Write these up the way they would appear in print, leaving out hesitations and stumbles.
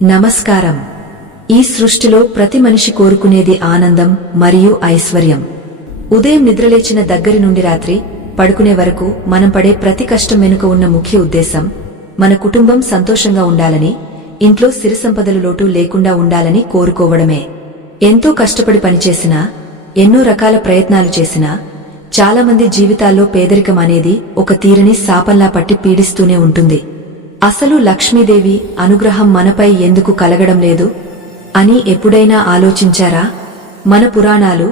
నమస్కారం. ఈ సృష్టిలో ప్రతి మనిషి కోరుకునేది ఆనందం మరియు ఐశ్వర్యం. ఉదయం నిద్రలేచిన దగ్గరి నుండి రాత్రి పడుకునే వరకు మనం పడే ప్రతి కష్టం వెనుక ఉన్న ముఖ్య ఉద్దేశం మన కుటుంబం సంతోషంగా ఉండాలని, ఇంట్లో సిరి సంపదలు లోటు లేకుండా ఉండాలని కోరుకోవడమే. ఎంతో కష్టపడి పనిచేసినా, ఎన్నో రకాల ప్రయత్నాలు చేసినా చాలామంది జీవితాల్లో పేదరికం అనేది ఒక తీరని శాపంలా పట్టి పీడిస్తూనే ఉంటుంది. అసలు లక్ష్మీదేవి అనుగ్రహం మనపై ఎందుకు కలగడం లేదు అని ఎప్పుడైనా ఆలోచించారా? మన పురాణాలు,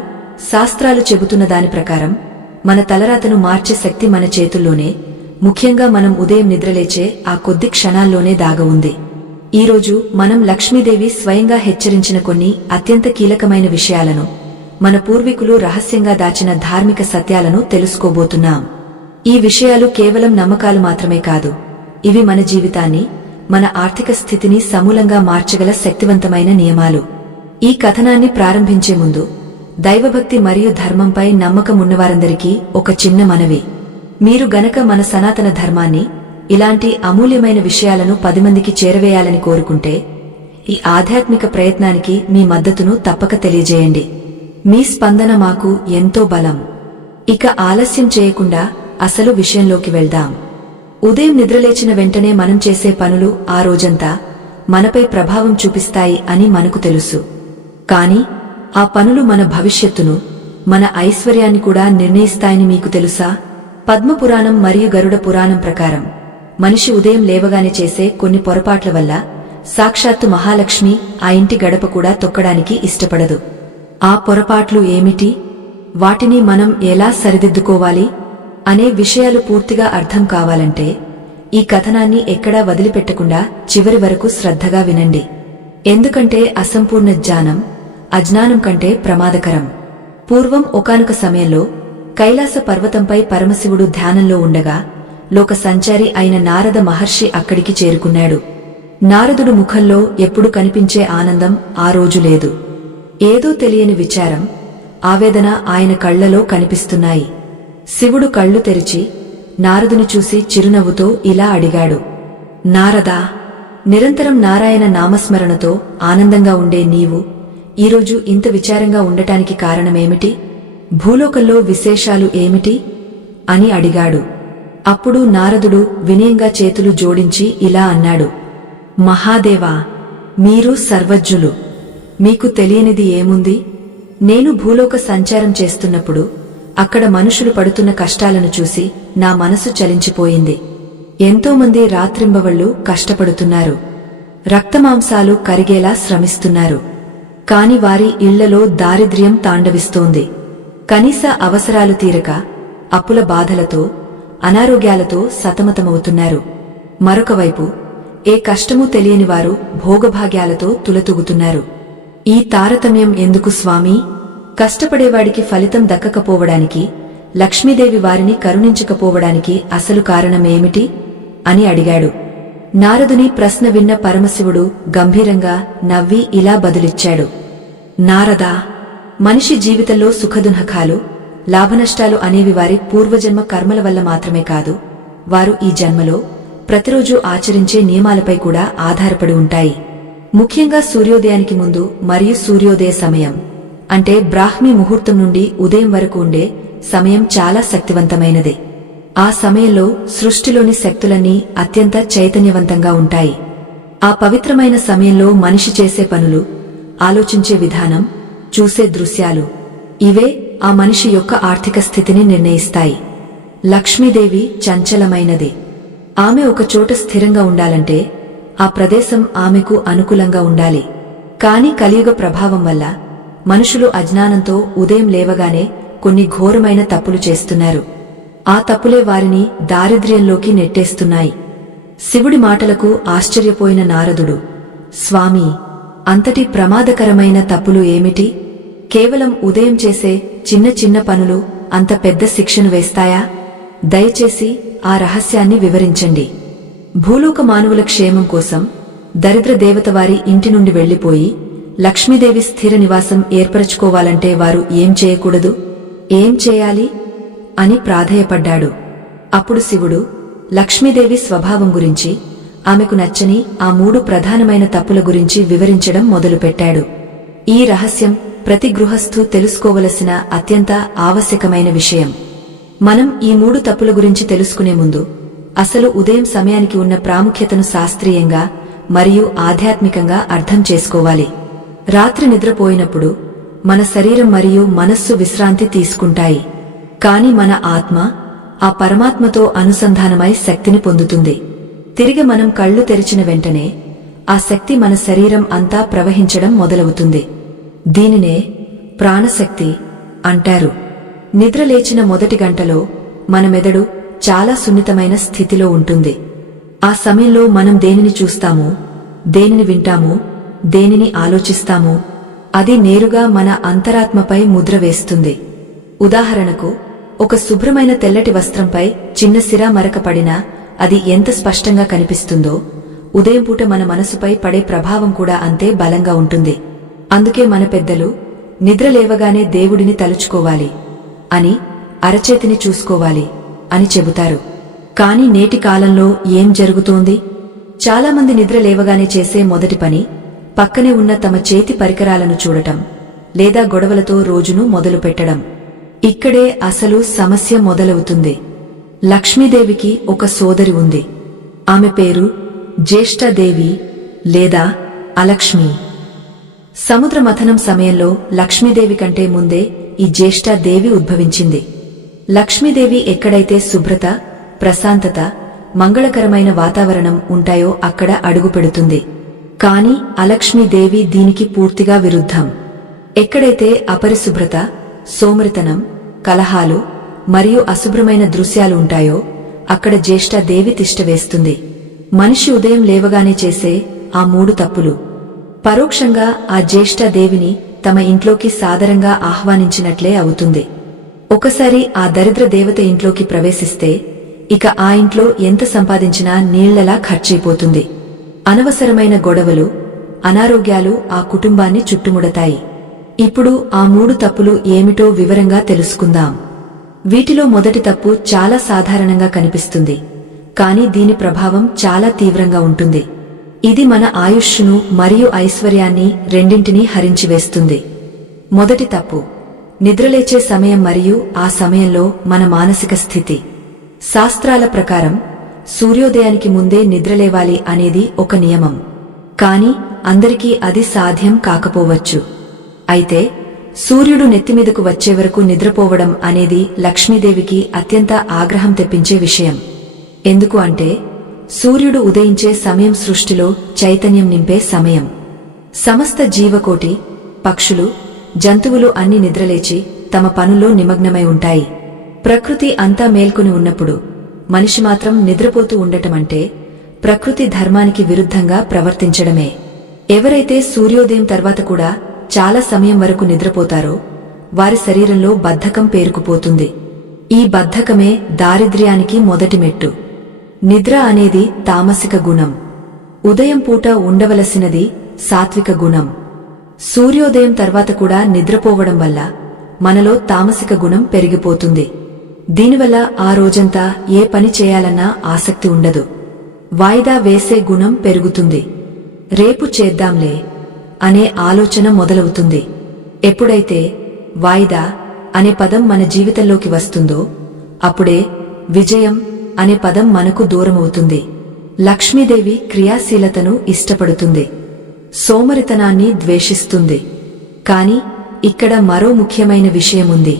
శాస్త్రాలు చెబుతున్న దాని ప్రకారం మన తలరాతను మార్చే శక్తి మన చేతుల్లోనే, ముఖ్యంగా మనం ఉదయం నిద్రలేచే ఆ కొద్ది క్షణాల్లోనే దాగ ఉంది. ఈరోజు మనం లక్ష్మీదేవి స్వయంగా హెచ్చరించిన కొన్ని అత్యంత కీలకమైన విషయాలను, మన పూర్వీకులు రహస్యంగా దాచిన ధార్మిక సత్యాలను తెలుసుకోబోతున్నాం. ఈ విషయాలు కేవలం నమ్మకాలు మాత్రమే కాదు, ఇవి మన జీవితాన్ని, మన ఆర్థిక స్థితిని సమూలంగా మార్చగల శక్తివంతమైన నియమాలు. ఈ కథనాన్ని ప్రారంభించే ముందు దైవభక్తి మరియు ధర్మంపై నమ్మకం ఉన్నవారందరికీ ఒక చిన్న మనవి. మీరు గనక మన సనాతన ధర్మాన్ని, ఇలాంటి అమూల్యమైన విషయాలను 10 మందికి చేరవేయాలని కోరుకుంటే ఈ ఆధ్యాత్మిక ప్రయత్నానికి మీ మద్దతును తప్పక తెలియజేయండి. మీ స్పందన మాకు ఎంతో బలం. ఇక ఆలస్యం చేయకుండా అసలు విషయంలోకి వెళ్దాం. ఉదయం నిద్రలేచిన వెంటనే మనం చేసే పనులు ఆ రోజంతా మనపై ప్రభావం చూపిస్తాయి అని మనకు తెలుసు. కాని ఆ పనులు మన భవిష్యత్తును, మన ఐశ్వర్యాన్ని కూడా నిర్ణయిస్తాయని మీకు తెలుసా? పద్మపురాణం మరియు గరుడ పురాణం ప్రకారం మనిషి ఉదయం లేవగానే చేసే కొన్ని పొరపాట్ల వల్ల సాక్షాత్తు మహాలక్ష్మి ఆ ఇంటి గడప కూడా తొక్కడానికి ఇష్టపడదు. ఆ పొరపాట్లు ఏమిటి? వాటిని మనం ఎలా సరిదిద్దుకోవాలి అనే విషయాలు పూర్తిగా అర్థం కావాలంటే ఈ కథనాన్ని ఎక్కడా వదిలిపెట్టకుండా చివరి వరకు శ్రద్ధగా వినండి. ఎందుకంటే అసంపూర్ణ జ్ఞానం అజ్ఞానం కంటే ప్రమాదకరం. పూర్వం ఒకానొక సమయంలో కైలాస పర్వతంపై పరమశివుడు ధ్యానంలో ఉండగా లోక సంచారి అయిన నారద మహర్షి అక్కడికి చేరుకున్నాడు. నారదుడు ముఖంలో ఎప్పుడు కనిపించే ఆనందం ఆ రోజు లేదు. ఏదో తెలియని విచారం, ఆవేదన ఆయన కళ్లలో కనిపిస్తున్నాయి. శివుడు కళ్ళు తెరిచి నారదుని చూసి చిరునవ్వుతో ఇలా అడిగాడు. నారదా, నిరంతరం నారాయణ నామస్మరణతో ఆనందంగా ఉండే నీవు ఈరోజు ఇంత విచారంగా ఉండటానికి కారణమేమిటి? భూలోకంలో విశేషాలు ఏమిటి అని అడిగాడు. అప్పుడు నారదుడు వినయంగా చేతులు జోడించి ఇలా అన్నాడు. మహాదేవా, మీరు సర్వజ్ఞులు. మీకు తెలియనిది ఏముంది? నేను భూలోక సంచారం చేస్తున్నప్పుడు అక్కడ మనుషులు పడుతున్న కష్టాలను చూసి నా మనసు చలించిపోయింది. ఎంతోమంది రాత్రింబవళ్లు కష్టపడుతున్నారు, రక్తమాంసాలు కరిగేలా శ్రమిస్తున్నారు. కాని వారి ఇళ్లలో దారిద్ర్యం తాండవిస్తోంది. కనీస అవసరాలు తీరక అప్పుల బాధలతో, అనారోగ్యాలతో సతమతమవుతున్నారు. మరొకవైపు ఏ కష్టమూ తెలియని వారు భోగభాగ్యాలతో తులతూగుతున్నారు. ఈ తారతమ్యం ఎందుకు స్వామీ? కష్టపడేవాడికి ఫలితం దక్కకపోవడానికి, లక్ష్మీదేవి వారిని కరుణించకపోవడానికి అసలు కారణమేమిటి అని అడిగాడు. నారదుని ప్రశ్న విన్న పరమశివుడు గంభీరంగా నవ్వి ఇలా బదులిచ్చాడు. నారదా, మనిషి జీవితంలో సుఖదుఃఖాలు, లాభనష్టాలు అనేవి వారి పూర్వజన్మ కర్మల వల్ల మాత్రమే కాదు, వారు ఈ జన్మలో ప్రతిరోజు ఆచరించే నియమాలపై కూడా ఆధారపడి ఉంటాయి. ముఖ్యంగా సూర్యోదయానికి ముందు మరియు సూర్యోదయ సమయం అంటే బ్రాహ్మీ ముహూర్తం నుండి ఉదయం వరకు ఉండే సమయం చాలా శక్తివంతమైనదే. ఆ సమయంలో సృష్టిలోని శక్తులన్నీ అత్యంత చైతన్యవంతంగా ఉంటాయి. ఆ పవిత్రమైన సమయంలో మనిషి చేసే పనులు, ఆలోచించే విధానం, చూసే దృశ్యాలు, ఇవే ఆ మనిషి యొక్క ఆర్థిక స్థితిని నిర్ణయిస్తాయి. లక్ష్మీదేవి చంచలమైనది. ఆమె ఒక చోట స్థిరంగా ఉండాలంటే ఆ ప్రదేశం ఆమెకు అనుకూలంగా ఉండాలి. కాని కలియుగ ప్రభావం వల్ల మనుషులు అజ్ఞానంతో ఉదయం లేవగానే కొన్ని ఘోరమైన తప్పులు చేస్తున్నారు. ఆ తప్పులే వారిని దారిద్ర్యంలోకి నెట్టేస్తున్నాయి. శివుడి మాటలకు ఆశ్చర్యపోయిన నారదుడు, స్వామీ, అంతటి ప్రమాదకరమైన తప్పులు ఏమిటి? కేవలం ఉదయం చేసే చిన్న చిన్న పనులు అంత పెద్ద శిక్షను వేస్తాయా? దయచేసి ఆ రహస్యాన్ని వివరించండి. భూలోక మానవుల క్షేమం కోసం దరిద్ర దేవత వారి ఇంటి నుండి వెళ్లిపోయి లక్ష్మీదేవి స్థిర నివాసం ఏర్పరచుకోవాలంటే వారు ఏం చేయకూడదు, ఏం చేయాలి అని ప్రాధేయపడ్డాడు. అప్పుడు శివుడు లక్ష్మీదేవి స్వభావం గురించి, ఆమెకు నచ్చని ఆ 3 ప్రధానమైన తప్పుల గురించి వివరించడం మొదలుపెట్టాడు. ఈ రహస్యం ప్రతి గృహస్థు తెలుసుకోవలసిన అత్యంత ఆవశ్యకమైన విషయం. మనం ఈ 3 తప్పుల గురించి తెలుసుకునే ముందు అసలు ఉదయం సమయానికి ఉన్న ప్రాముఖ్యతను శాస్త్రీయంగా మరియు ఆధ్యాత్మికంగా అర్థం చేసుకోవాలి. రాత్రి నిద్రపోయినప్పుడు మన శరీరం మరియు మనస్సు విశ్రాంతి తీసుకుంటాయి. కాని మన ఆత్మ ఆ పరమాత్మతో అనుసంధానమై శక్తిని పొందుతుంది. తిరిగి మనం కళ్ళు తెరిచిన వెంటనే ఆ శక్తి మన శరీరం అంతా ప్రవహించడం మొదలవుతుంది. దీనినే ప్రాణశక్తి అంటారు. నిద్రలేచిన మొదటి గంటలో మన మెదడు చాలా సున్నితమైన స్థితిలో ఉంటుంది. ఆ సమయంలో మనం దేనిని చూస్తామో, దేనిని వింటామో, దేనిని ఆలోచిస్తామో అది నేరుగా మన అంతరాత్మపై ముద్ర వేస్తుంది. ఉదాహరణకు, ఒక శుభ్రమైన తెల్లటి వస్త్రంపై చిన్న సిరా మరక పడినా అది ఎంత స్పష్టంగా కనిపిస్తుందో, ఉదయం పూట మన మనసుపై పడే ప్రభావం కూడా అంతే బలంగా ఉంటుంది. అందుకే మన పెద్దలు నిద్రలేవగానే దేవుడిని తలుచుకోవాలి అని, అరచేతిని చూసుకోవాలి అని చెబుతారు. కాని నేటి కాలంలో ఏం జరుగుతోంది? చాలామంది నిద్ర లేవగానే చేసే మొదటి పని పక్కనే ఉన్న తమ చేతి పరికరాలను చూడటం లేదా గొడవలతో రోజును మొదలుపెట్టడం. ఇక్కడే అసలు సమస్య మొదలవుతుంది. లక్ష్మీదేవికి ఒక సోదరి ఉంది. ఆమె పేరు జ్యేష్ఠాదేవి లేదా అలక్ష్మి. సముద్ర మథనం సమయంలో లక్ష్మీదేవి కంటే ముందే ఈ జ్యేష్ఠాదేవి ఉద్భవించింది. లక్ష్మీదేవి ఎక్కడైతే శుభ్రత, ప్రశాంతత, మంగళకరమైన వాతావరణం ఉంటాయో అక్కడ అడుగుపెడుతుంది. కాని అలక్ష్మీదేవి దీనికి పూర్తిగా విరుద్ధం. ఎక్కడైతే అపరిశుభ్రత, సోమరితనం, కలహాలు మరియు అశుభ్రమైన దృశ్యాలు ఉంటాయో అక్కడ జ్యేష్ఠాదేవి తిష్టవేస్తుంది. మనిషి ఉదయం లేవగానే చేసే ఆ 3 తప్పులు పరోక్షంగా ఆ జ్యేష్ఠాదేవిని తమ ఇంట్లోకి సాదరంగా ఆహ్వానించినట్లే అవుతుంది. ఒకసారి ఆ దరిద్ర దేవత ఇంట్లోకి ప్రవేశిస్తే ఇక ఆ ఇంట్లో ఎంత సంపాదించినా నీళ్లలా ఖర్చయిపోతుంది. అనవసరమైన గొడవలు, అనారోగ్యాలు ఆ కుటుంబాన్ని చుట్టుముడతాయి. ఇప్పుడు ఆ 3 తప్పులు ఏమిటో వివరంగా తెలుసుకుందాం. వీటిలో మొదటి తప్పు చాలా సాధారణంగా కనిపిస్తుంది, కాని దీని ప్రభావం చాలా తీవ్రంగా ఉంటుంది. ఇది మన ఆయుష్ను మరియు ఐశ్వర్యాన్ని రెండింటినీ హరించివేస్తుంది. మొదటి తప్పు నిద్రలేచే సమయం మరియు ఆ సమయంలో మన మానసిక స్థితి. శాస్త్రాల ప్రకారం సూర్యోదయానికి ముందే నిద్రలేవాలి అనేది ఒక నియమం. కాని అందరికీ అది సాధ్యం కాకపోవచ్చు. అయితే సూర్యుడు నెత్తిమీదకు వచ్చే వరకు నిద్రపోవడం అనేది లక్ష్మీదేవికి అత్యంత ఆగ్రహం తెప్పించే విషయం. ఎందుకు అంటే సూర్యుడు ఉదయించే సమయం సృష్టిలో చైతన్యం నింపే సమయం. సమస్త జీవకోటి, పక్షులు, జంతువులు అన్ని నిద్రలేచి తమ పనుల్లో నిమగ్నమై ఉంటాయి. ప్రకృతి అంతా మేల్కొని ఉన్నప్పుడు మనిషి మాత్రం నిద్రపోతూ ఉండటమంటే ప్రకృతి ధర్మానికి విరుద్ధంగా ప్రవర్తించడమే. ఎవరైతే సూర్యోదయం తర్వాత కూడా చాలా సమయం వరకు నిద్రపోతారో వారి శరీరంలో బద్ధకం పేరుకుపోతుంది. ఈ బద్ధకమే దారిద్ర్యానికి మొదటి మెట్టు. నిద్ర అనేది తామసిక గుణం. ఉదయం పూట ఉండవలసినది సాత్విక గుణం. సూర్యోదయం తర్వాత కూడా నిద్రపోవడం వల్ల మనలో తామసిక గుణం పెరిగిపోతుంది. దీనివల్ల ఆ రోజంతా ఏ పని చేయాలన్నా ఆసక్తి ఉండదు. వాయిదా వేసే గుణం పెరుగుతుంది. రేపు చేద్దాంలే అనే ఆలోచన మొదలవుతుంది. ఎప్పుడైతే వాయిదా అనే పదం మన జీవితంలోకి వస్తుందో అప్పుడే విజయం అనే పదం మనకు దూరమవుతుంది. లక్ష్మీదేవి క్రియాశీలతను ఇష్టపడుతుంది, సోమరితనాన్ని ద్వేషిస్తుంది. కాని ఇక్కడ మరో ముఖ్యమైన విషయముంది.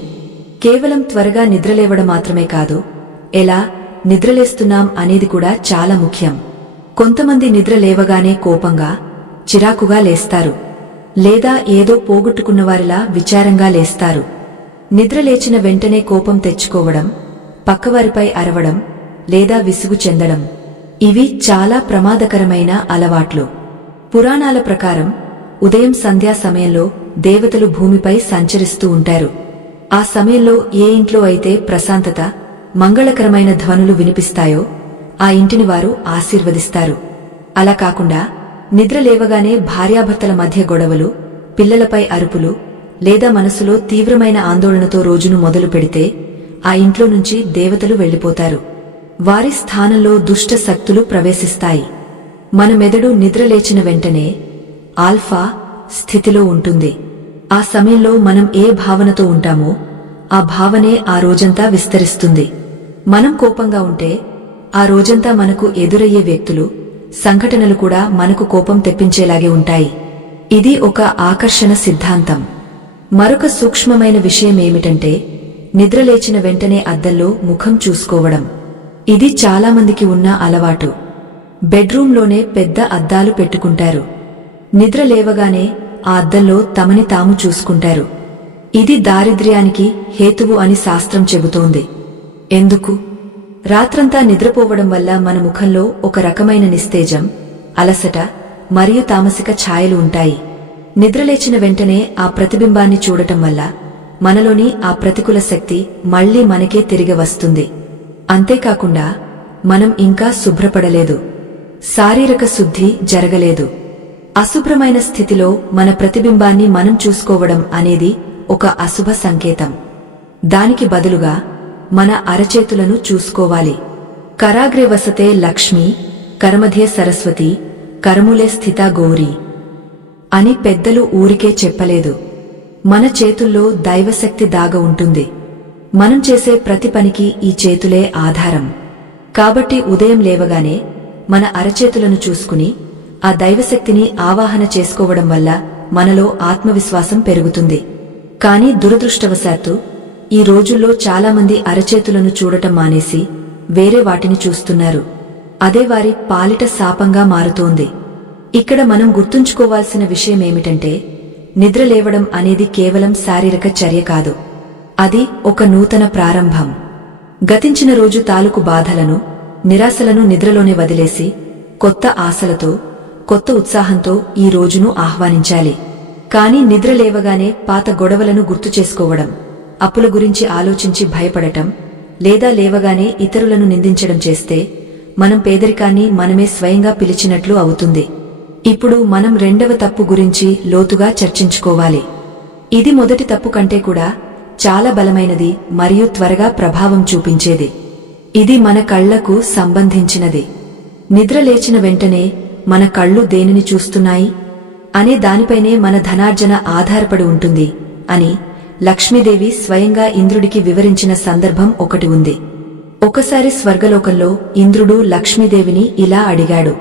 కేవలం త్వరగా నిద్రలేవడం మాత్రమే కాదు, ఎలా నిద్రలేస్తున్నాం అనేది కూడా చాలా ముఖ్యం. కొంతమంది నిద్ర లేవగానే కోపంగా, చిరాకుగా లేస్తారు, లేదా ఏదో పోగొట్టుకున్నవారిలా విచారంగా లేస్తారు. నిద్రలేచిన వెంటనే కోపం తెచ్చుకోవడం, పక్కవారిపై అరవడం లేదా విసుగు చెందడం ఇవి చాలా ప్రమాదకరమైన అలవాట్లు. పురాణాల ప్రకారం ఉదయం సంధ్యా సమయంలో దేవతలు భూమిపై సంచరిస్తూ ఉంటారు. ఆ సమయంలో ఏ ఇంట్లో అయితే ప్రశాంతత, మంగళకరమైన ధ్వనులు వినిపిస్తాయో ఆ ఇంటిని వారు ఆశీర్వదిస్తారు. అలా కాకుండా నిద్ర లేవగానే భార్యాభర్తల మధ్య గొడవలు, పిల్లలపై అరుపులు లేదా మనసులో తీవ్రమైన ఆందోళనతో రోజును మొదలు పెడితే ఆ ఇంట్లో నుంచి దేవతలు వెళ్లిపోతారు. వారి స్థానంలో దుష్ట శక్తులు ప్రవేశిస్తాయి. మన మెదడు నిద్రలేచిన వెంటనే ఆల్ఫా స్థితిలో ఉంటుంది. ఆ సమయంలో మనం ఏ భావనతో ఉంటామో ఆ భావనే ఆ రోజంతా విస్తరిస్తుంది. మనం కోపంగా ఉంటే ఆ రోజంతా మనకు ఎదురయ్యే వ్యక్తులు, సంఘటనలు కూడా మనకు కోపం తెప్పించేలాగే ఉంటాయి. ఇది ఒక ఆకర్షణ సిద్ధాంతం. మరొక సూక్ష్మమైన విషయమేమిటంటే నిద్రలేచిన వెంటనే అద్దంలో ముఖం చూసుకోవడం. ఇది చాలామందికి ఉన్న అలవాటు. బెడ్రూంలోనే పెద్ద అద్దాలు పెట్టుకుంటారు. నిద్ర లేవగానే ఆ అద్దంలో తమని తాము చూసుకుంటారు. ఇది దారిద్ర్యానికి హేతువు అని శాస్త్రం చెబుతోంది. ఎందుకు? రాత్రంతా నిద్రపోవడం వల్ల మన ముఖంలో ఒక రకమైన నిస్తేజం, అలసట మరియు తామసిక ఛాయలు ఉంటాయి. నిద్రలేచిన వెంటనే ఆ ప్రతిబింబాన్ని చూడటం వల్ల మనలోని ఆ ప్రతికూల శక్తి మళ్లీ మనకే తిరిగి వస్తుంది. అంతేకాకుండా మనం ఇంకా శుభ్రపడలేదు, శారీరక శుద్ధి జరగలేదు. అశుభ్రమైన స్థితిలో మన ప్రతిబింబాన్ని మనం చూసుకోవడం అనేది ఒక అశుభ సంకేతం. దానికి బదులుగా మన అరచేతులను చూసుకోవాలి. కరాగ్రే వసతే లక్ష్మి, కరమధ్యే సరస్వతి, కరములే స్థితా గౌరీ అని పెద్దలు ఊరికే చెప్పలేదు. మన చేతుల్లో దైవశక్తి దాగ ఉంటుంది. మనం చేసే ప్రతి పనికి ఈ చేతులే ఆధారం. కాబట్టి ఉదయం లేవగానే మన అరచేతులను చూసుకుని ఆ దైవశక్తిని ఆవాహన చేసుకోవడం వల్ల మనలో ఆత్మవిశ్వాసం పెరుగుతుంది. కాని దురదృష్టవశాత్తు ఈ రోజుల్లో చాలామంది అరచేతులను చూడటం మానేసి వేరే వాటిని చూస్తున్నారు. అదే వారి పాలిట శాపంగా మారుతోంది. ఇక్కడ మనం గుర్తుంచుకోవాల్సిన విషయమేమిటంటే నిద్రలేవడం అనేది కేవలం శారీరక చర్య కాదు. అది ఒక నూతన ప్రారంభం. గతించిన రోజు తాలూకు బాధలను, నిరాశలను నిద్రలోనే వదిలేసి కొత్త ఆశలతో, కొత్త ఉత్సాహంతో ఈ రోజును ఆహ్వానించాలి. కాని నిద్రలేవగానే పాత గొడవలను గుర్తు చేసుకోవడం, అప్పుల గురించి ఆలోచించి భయపడటం, లేదా లేవగానే ఇతరులను నిందించడం చేస్తే మనం పేదరికాన్ని మనమే స్వయంగా పిలిచినట్లు అవుతుంది. ఇప్పుడు మనం రెండవ తప్పు గురించి లోతుగా చర్చించుకోవాలి. ఇది మొదటి తప్పు కంటే కూడా చాలా బలమైనది మరియు త్వరగా ప్రభావం చూపించేది. ఇది మన కళ్లకు సంబంధించినది. నిద్ర లేచిన వెంటనే మన కళ్ళు దేనిని చూస్తున్నాయి అనే దానిపైనే మన ధనార్జన ఆధారపడి ఉంటుంది అని లక్ష్మీదేవి స్వయంగా ఇంద్రుడికి వివరించిన సందర్భం ఒకటి ఉంది. ఒకసారి స్వర్గలోకంలో ఇంద్రుడు లక్ష్మీదేవిని ఇలా అడిగాడు,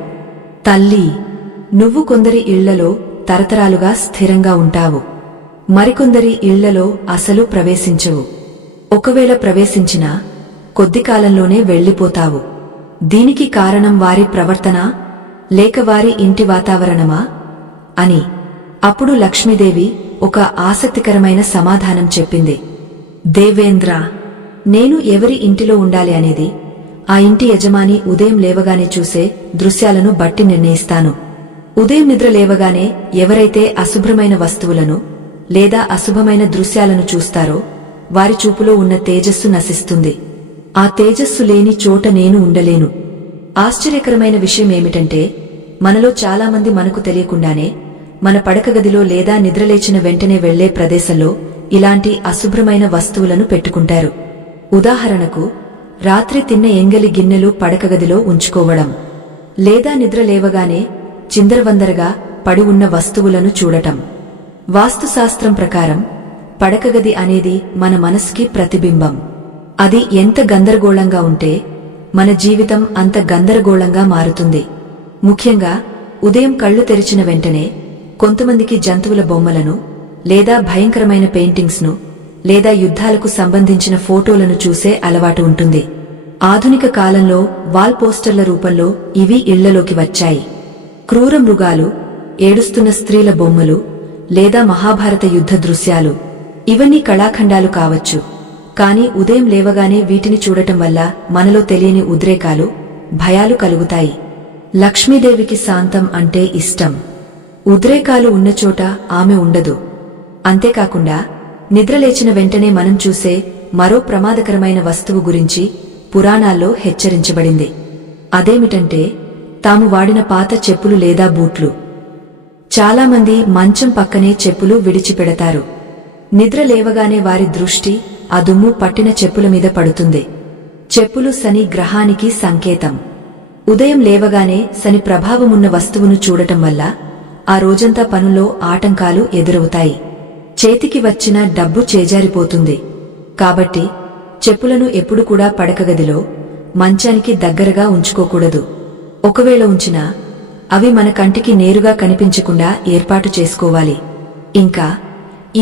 తల్లీ, నువ్వు కొందరి ఇళ్లలో తరతరాలుగా స్థిరంగా ఉంటావు, మరికొందరి ఇళ్లలో అసలు ప్రవేశించవు. ఒకవేళ ప్రవేశించినా కొద్ది కాలంలోనే వెళ్లిపోతావు. దీనికి కారణం వారి ప్రవర్తన లేక వారి ఇంటి వాతావరణమా అని. అప్పుడు లక్ష్మీదేవి ఒక ఆసక్తికరమైన సమాధానం చెప్పింది. దేవేంద్ర, నేను ఎవరి ఇంటిలో ఉండాలి అనేది ఆ ఇంటి యజమాని ఉదయం లేవగానే చూసే దృశ్యాలను బట్టి నిర్ణయిస్తాను. ఉదయం నిద్ర లేవగానే ఎవరైతే అశుభ్రమైన వస్తువులను లేదా అశుభమైన దృశ్యాలను చూస్తారో వారి చూపులో ఉన్న తేజస్సు నశిస్తుంది. ఆ తేజస్సు లేని చోట నేను ఉండలేను. ఆశ్చర్యకరమైన విషయమేమిటంటే మనలో చాలామంది మనకు తెలియకుండానే మన పడకగదిలో లేదా నిద్రలేచిన వెంటనే వెళ్లే ప్రదేశంలో ఇలాంటి అశుభ్రమైన వస్తువులను పెట్టుకుంటారు. ఉదాహరణకు, రాత్రి తిన్న ఎంగలి గిన్నెలు పడకగదిలో ఉంచుకోవడం, లేదా నిద్ర లేవగానే చిందరవందరగా పడి ఉన్న వస్తువులను చూడటం. వాస్తుశాస్త్రం ప్రకారం పడకగది అనేది మన మనసుకి ప్రతిబింబం. అది ఎంత గందరగోళంగా ఉంటే మన జీవితం అంత గందరగోళంగా మారుతుంది. ముఖ్యంగా ఉదయం కళ్ళు తెరిచిన వెంటనే కొంతమందికి జంతువుల బొమ్మలను లేదా భయంకరమైన పెయింటింగ్స్ను లేదా యుద్ధాలకు సంబంధించిన ఫోటోలను చూసే అలవాటు ఉంటుంది. ఆధునిక కాలంలో వాల్ పోస్టర్ల రూపంలో ఇవి ఇళ్లలోకి వచ్చాయి. క్రూర మృగాలు, ఏడుస్తున్న స్త్రీల బొమ్మలు లేదా మహాభారత యుద్ధ దృశ్యాలు, ఇవన్నీ కళాఖండాలు కావచ్చు. కాని ఉదయం లేవగానే వీటిని చూడటం వల్ల మనలో తెలియని ఉద్రేకాలు, భయాలు కలుగుతాయి. లక్ష్మీదేవికి శాంతం అంటే ఇష్టం. ఉద్రేకాలు ఉన్నచోట ఆమె ఉండదు. అంతేకాకుండా నిద్రలేచిన వెంటనే మనం చూసే మరో ప్రమాదకరమైన వస్తువు గురించి పురాణాల్లో హెచ్చరించబడింది. అదేమిటంటే తాము వాడిన పాత చెప్పులు లేదా బూట్లు. చాలామంది మంచం పక్కనే చెప్పులు విడిచిపెడతారు. నిద్ర లేవగానే వారి దృష్టి ఆ దుమ్ము పట్టిన చెప్పుల మీద పడుతుంది. చెప్పులు శని గ్రహానికి సంకేతం. ఉదయం లేవగానే శని ప్రభావమున్న వస్తువును చూడటం వల్ల ఆ రోజంతా పనుల్లో ఆటంకాలు ఎదురవుతాయి. చేతికి వచ్చిన డబ్బు చేజారిపోతుంది. కాబట్టి చెప్పులను ఎప్పుడు కూడా పడకగదిలో మంచానికి దగ్గరగా ఉంచుకోకూడదు. ఒకవేళ ఉంచినా అవి మన కంటికి నేరుగా కనిపించకుండా ఏర్పాటు చేసుకోవాలి. ఇంకా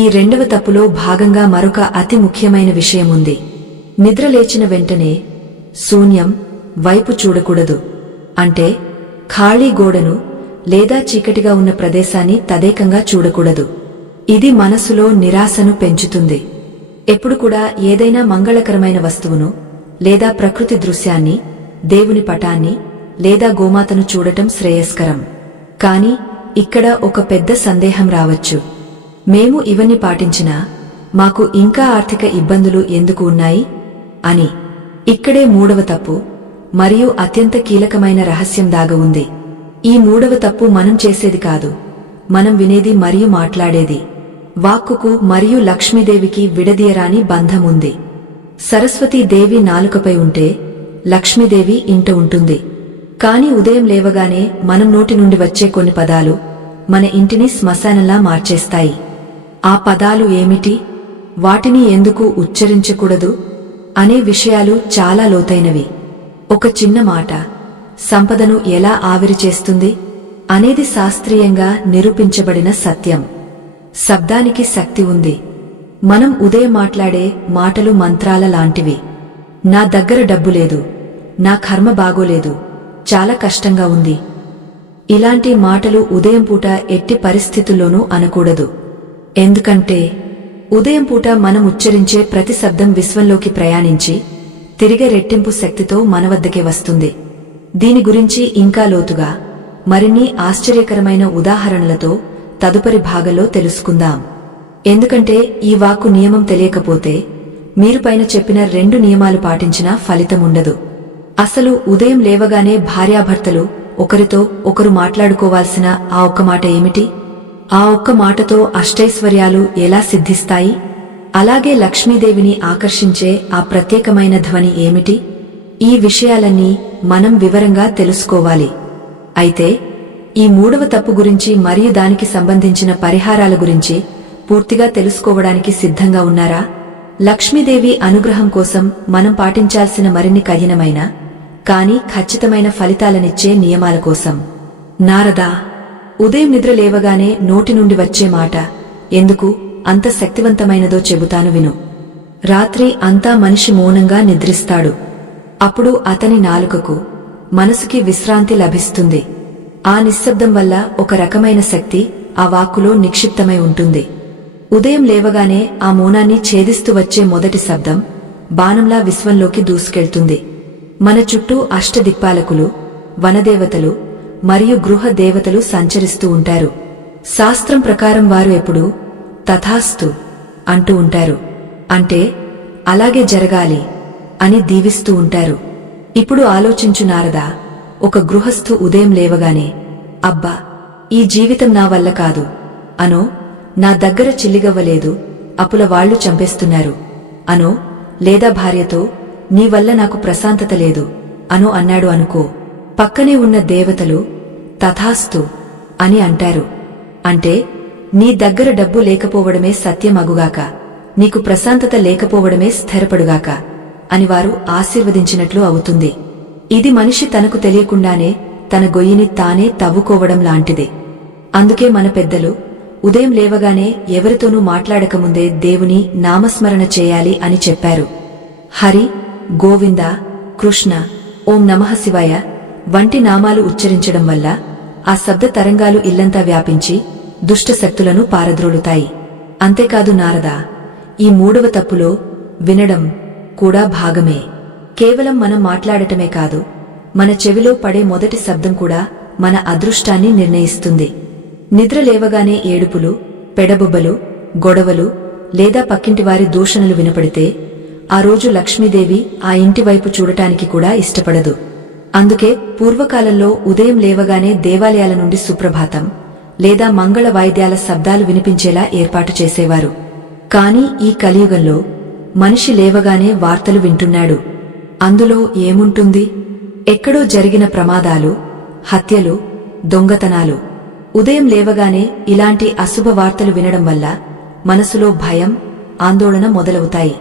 ఈ రెండవ తప్పులో భాగంగా మరొక అతి ముఖ్యమైన విషయముంది. నిద్ర లేచిన వెంటనే శూన్యం వైపు చూడకూడదు. అంటే ఖాళీ గోడను లేదా చీకటిగా ఉన్న ప్రదేశాన్ని తదేకంగా చూడకూడదు. ఇది మనసులో నిరాశను పెంచుతుంది. ఎప్పుడు కూడా ఏదైనా మంగళకరమైన వస్తువును లేదా ప్రకృతి దృశ్యాన్ని, దేవుని పటాన్ని లేదా గోమాతను చూడటం శ్రేయస్కరం. కాని ఇక్కడ ఒక పెద్ద సందేహం రావచ్చు. మేము ఇవన్నీ పాటించినా మాకు ఇంకా ఆర్థిక ఇబ్బందులు ఎందుకు ఉన్నాయి అని. ఇక్కడే మూడవ తప్పు మరియు అత్యంత కీలకమైన రహస్యం దాగ ఉంది. ఈ మూడవ తప్పు మనం చేసేది కాదు, మనం వినేది మరియు మాట్లాడేది. వాక్కుకు మరియు లక్ష్మీదేవికి విడదీయరాని బంధముంది. సరస్వతీదేవి నాలుకపై ఉంటే లక్ష్మీదేవి ఇంట ఉంటుంది. కాని ఉదయం లేవగానే మనం నోటి నుండి వచ్చే కొన్ని పదాలు మన ఇంటిని శ్మశానంలా మార్చేస్తాయి. ఆ పదాలు ఏమిటి, వాటిని ఎందుకు ఉచ్చరించకూడదు అనే విషయాలు చాలా లోతైనవి. ఒక చిన్న మాట సంపదను ఎలా ఆవిరి చేస్తుంది అనేది శాస్త్రీయంగా నిరూపించబడిన సత్యం. శబ్దానికి శక్తి ఉంది. మనం ఉదయం మాట్లాడే మాటలు మంత్రాల లాంటివి. నా దగ్గర డబ్బు లేదు, నా కర్మ బాగోలేదు, చాలా కష్టంగా ఉంది. ఇలాంటి మాటలు ఉదయం పూట ఎట్టి పరిస్థితుల్లోనూ అనకూడదు. ఎందుకంటే ఉదయం పూట మనం ఉచ్చరించే ప్రతి శబ్దం విశ్వంలోకి ప్రయాణించి తిరిగే రెట్టింపు శక్తితో మన వద్దకే వస్తుంది. దీని గురించి ఇంకా లోతుగా మరిన్ని ఆశ్చర్యకరమైన ఉదాహరణలతో తదుపరి భాగంలో తెలుసుకుందాం. ఎందుకంటే ఈ వాక్కు నియమం తెలియకపోతే మీరు పైన చెప్పిన 2 నియమాలు పాటించినా ఫలితముండదు. అసలు ఉదయం లేవగానే భార్యాభర్తలు ఒకరితో ఒకరు మాట్లాడుకోవాల్సిన ఆ ఒక్క మాట ఏమిటి? ఆ ఒక్క మాటతో అష్టైశ్వర్యాలు ఎలా సిద్ధిస్తాయి? అలాగే లక్ష్మీదేవిని ఆకర్షించే ఆ ప్రత్యేకమైన ధ్వని ఏమిటి? ఈ విషయాలన్నీ మనం వివరంగా తెలుసుకోవాలి. అయితే ఈ మూడవ తప్పు గురించి మరియు దానికి సంబంధించిన పరిహారాల గురించి పూర్తిగా తెలుసుకోవడానికి సిద్ధంగా ఉన్నారా? లక్ష్మీదేవి అనుగ్రహం కోసం మనం పాటించాల్సిన మరిన్ని కఠినమైన కాని ఖచ్చితమైన ఫలితాలనిచ్చే నియమాల కోసం. నారదా, ఉదయం నిద్ర లేవగానే నోటి నుండి వచ్చే మాట ఎందుకు అంత శక్తివంతమైనదో చెబుతాను విను. రాత్రి అంతా మనిషి మౌనంగా నిద్రిస్తాడు. అప్పుడు అతని నాలుకకు, మనసుకి విశ్రాంతి లభిస్తుంది. ఆ నిశ్శబ్దం వల్ల ఒక రకమైన శక్తి ఆ వాక్కులో నిక్షిప్తమై ఉంటుంది. ఉదయం లేవగానే ఆ మౌనాన్ని ఛేదిస్తూ వచ్చే మొదటి శబ్దం బాణంలా విశ్వంలోకి దూసుకెళ్తుంది. మన చుట్టూ అష్టదిక్పాలకులు, వనదేవతలు మరియు గృహ దేవతలు సంచరిస్తూ ఉంటారు. శాస్త్రం ప్రకారం వారు ఎప్పుడూ తథాస్తు అంటూ ఉంటారు. అంటే అలాగే జరగాలి అని దీవిస్తూ ఉంటారు. ఇప్పుడు ఆలోచించు నారదా, ఒక గృహస్థు ఉదయం లేవగానే అబ్బా, ఈ జీవితం నా వల్ల కాదు అనో, నా దగ్గర చిల్లిగవ్వలేదు, అప్పుల వాళ్లు చంపేస్తున్నారు అనో, లేదా భార్యతో నీ వల్ల నాకు ప్రశాంతత లేదు అనో అన్నాడు అనుకో. పక్కనే ఉన్న దేవతలు తథాస్తు అని అంటారు. అంటే నీ దగ్గర డబ్బు లేకపోవడమే సత్యమగుగాక, నీకు ప్రశాంతత లేకపోవడమే స్థిరపడుగాక అని వారు ఆశీర్వదించినట్లు అవుతుంది. ఇది మనిషి తనకు తెలియకుండానే తన గొయ్యిని తానే తవ్వుకోవడం లాంటిది. అందుకే మన పెద్దలు ఉదయం లేవగానే ఎవరితోనూ మాట్లాడకముందే దేవుని నామస్మరణ చేయాలి అని చెప్పారు. హరి, గోవింద, కృష్ణ, ఓం నమః శివాయ వంటి నామాలు ఉచ్చరించడం వల్ల ఆ శబ్ద తరంగాలు ఇల్లంతా వ్యాపించి దుష్టశక్తులను పారద్రోలుతాయి. అంతేకాదు నారదా, ఈ మూడవ తప్పులో వినడం కూడా భాగమే. కేవలం మనం మాట్లాడటమే కాదు, మన చెవిలో పడే మొదటి శబ్దం కూడా మన అదృష్టాన్ని నిర్ణయిస్తుంది. నిద్ర లేవగానే ఏడుపులు, పెడబొబ్బలు, గొడవలు లేదా పక్కింటివారి దూషణలు వినపడితే ఆ రోజు లక్ష్మీదేవి ఆ ఇంటి వైపు చూడటానికి కూడా ఇష్టపడదు. అందుకే పూర్వకాలంలో ఉదయం లేవగానే దేవాలయాల నుండి సుప్రభాతం లేదా మంగళ వాయిద్యాల శబ్దాలు వినిపించేలా ఏర్పాటు చేసేవారు. కాని ఈ కలియుగంలో మనిషి లేవగానే వార్తలు వింటున్నాడు. అందులో ఏముంటుంది? ఎక్కడో జరిగిన ప్రమాదాలు, హత్యలు, దొంగతనాలు. ఉదయం లేవగానే ఇలాంటి అశుభ వార్తలు వినడం వల్ల మనసులో భయం, ఆందోళన మొదలవుతాయి.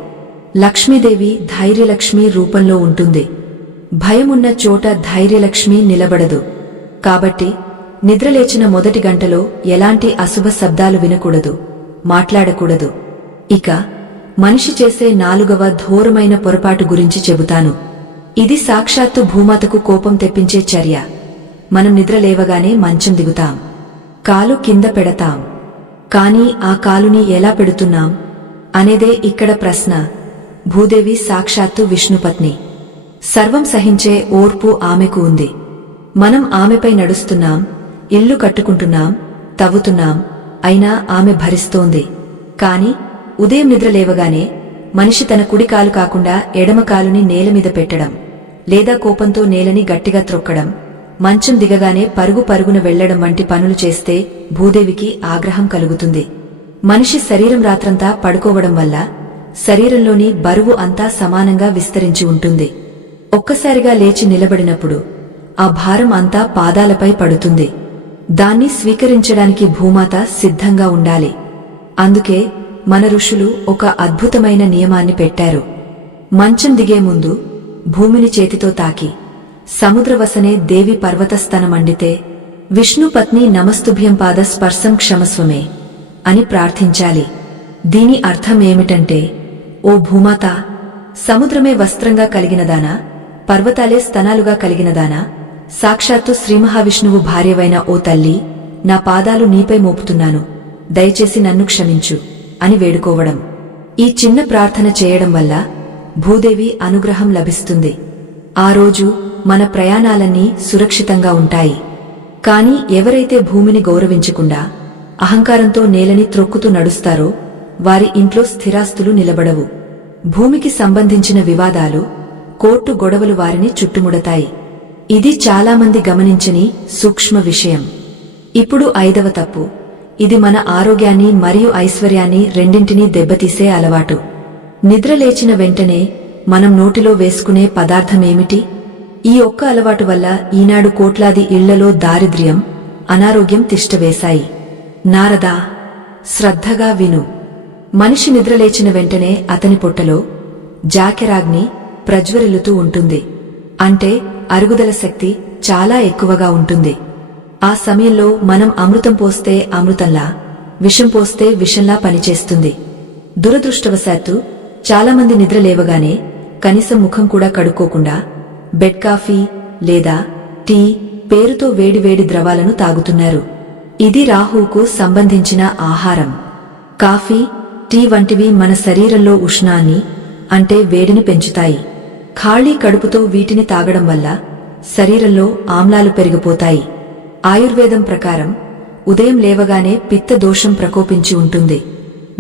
లక్ష్మీదేవి ధైర్యలక్ష్మి రూపంలో ఉంటుంది. భయమున్న చోట ధైర్యలక్ష్మి నిలబడదు. కాబట్టి నిద్రలేచిన మొదటి గంటలో ఎలాంటి అశుభ శబ్దాలు వినకూడదు, మాట్లాడకూడదు. ఇక మనిషి చేసే 4వ ఘోరమైన పొరపాటు గురించి చెబుతాను. ఇది సాక్షాత్తు భూమాతకు కోపం తెప్పించే చర్య. మనం నిద్రలేవగానే మంచం దిగుతాం, కాలు కింద పెడతాం. కాని ఆ కాలుని ఎలా పెడుతున్నాం అనేదే ఇక్కడ ప్రశ్న. భూదేవి సాక్షాత్తు విష్ణుపత్ని. సర్వం సహించే ఓర్పు ఆమెకు ఉంది. మనం ఆమెపై నడుస్తున్నాం, ఇల్లు కట్టుకుంటున్నాం, తవ్వుతున్నాం, అయినా ఆమె భరిస్తోంది. కాని ఉదయం నిద్రలేవగానే మనిషి తన కుడి కాలు కాకుండా ఎడమ కాలుని నేలమీద పెట్టడం, లేదా కోపంతో నేలని గట్టిగా త్రొక్కడం, మంచం దిగగానే పరుగు పరుగున వెళ్లడం వంటి పనులు చేస్తే భూదేవికి ఆగ్రహం కలుగుతుంది. మనిషి శరీరం రాత్రంతా పడుకోవడం వల్ల శరీరంలోని బరువు అంతా సమానంగా విస్తరించి ఉంటుంది. ఒక్కసారిగా లేచి నిలబడినప్పుడు ఆ భారం అంతా పాదాలపై పడుతుంది. దాన్ని స్వీకరించడానికి భూమాత సిద్ధంగా ఉండాలి. అందుకే మన ఋషులు ఒక అద్భుతమైన నియమాన్ని పెట్టారు. మంచం దిగే ముందు భూమిని చేతితో తాకి సముద్రవసనే దేవి పర్వతస్తనమండితే విష్ణుపత్ని నమస్తుభ్యం పాద స్పర్శం క్షమస్వమే అని ప్రార్థించాలి. దీని అర్థమేమిటంటే, ఓ భూమాత, సముద్రమే వస్త్రంగా కలిగినదానా, పర్వతాలే స్తనాలుగా కలిగినదానా, సాక్షాత్తు శ్రీమహావిష్ణువు భార్యవైన ఓ తల్లి, నా పాదాలు నీపై మోపుతున్నాను, దయచేసి నన్ను క్షమించు అని వేడుకోవడం. ఈ చిన్న ప్రార్థన చేయడం వల్ల భూదేవి అనుగ్రహం లభిస్తుంది. ఆ రోజు మన ప్రయాణాలన్నీ సురక్షితంగా ఉంటాయి. కాని ఎవరైతే భూమిని గౌరవించకుండా అహంకారంతో నేలని త్రొక్కుతూ నడుస్తారో వారి ఇంట్లో స్థిరాస్తులు నిలబడవు. భూమికి సంబంధించిన వివాదాలు, కోర్టు గొడవలు వారిని చుట్టుముడతాయి. ఇది చాలామంది గమనించని సూక్ష్మ విషయం. ఇప్పుడు 5వ తప్పు. ఇది మన ఆరోగ్యాన్ని మరియు ఐశ్వర్యాన్ని రెండింటినీ దెబ్బతీసే అలవాటు. నిద్రలేచిన వెంటనే మనం నోటిలో వేసుకునే పదార్థమేమిటి? ఈ ఒక్క అలవాటు వల్ల ఈనాడు కోట్లాది ఇళ్లలో దారిద్ర్యం, అనారోగ్యం తిష్టవేశాయి. నారదా, శ్రద్ధగా విను. మనిషి నిద్రలేచిన వెంటనే అతని పొట్టలో జాకెరాగ్ని ప్రజ్వరిల్లుతూ ఉంటుంది. అంటే అరుగుదల శక్తి చాలా ఎక్కువగా ఉంటుంది. ఆ సమయంలో మనం అమృతం పోస్తే అమృతంలా, విషం పోస్తే విషంలా పనిచేస్తుంది. దురదృష్టవశాత్తు చాలామంది నిద్రలేవగానే కనీసం ముఖం కూడా కడుక్కోకుండా బెడ్ కాఫీ లేదా టీ పేరుతో వేడివేడి ద్రవాలను తాగుతున్నారు. ఇది రాహువుకు సంబంధించిన ఆహారం. కాఫీ, టీ వంటివి మన శరీరంలో ఉష్ణాన్ని, అంటే వేడిని పెంచుతాయి. ఖాళీ కడుపుతో వీటిని తాగడం వల్ల శరీరంలో ఆమ్లాలు పెరిగిపోతాయి. ఆయుర్వేదం ప్రకారం ఉదయం లేవగానే పిత్త దోషం ప్రకోపించి ఉంటుంది.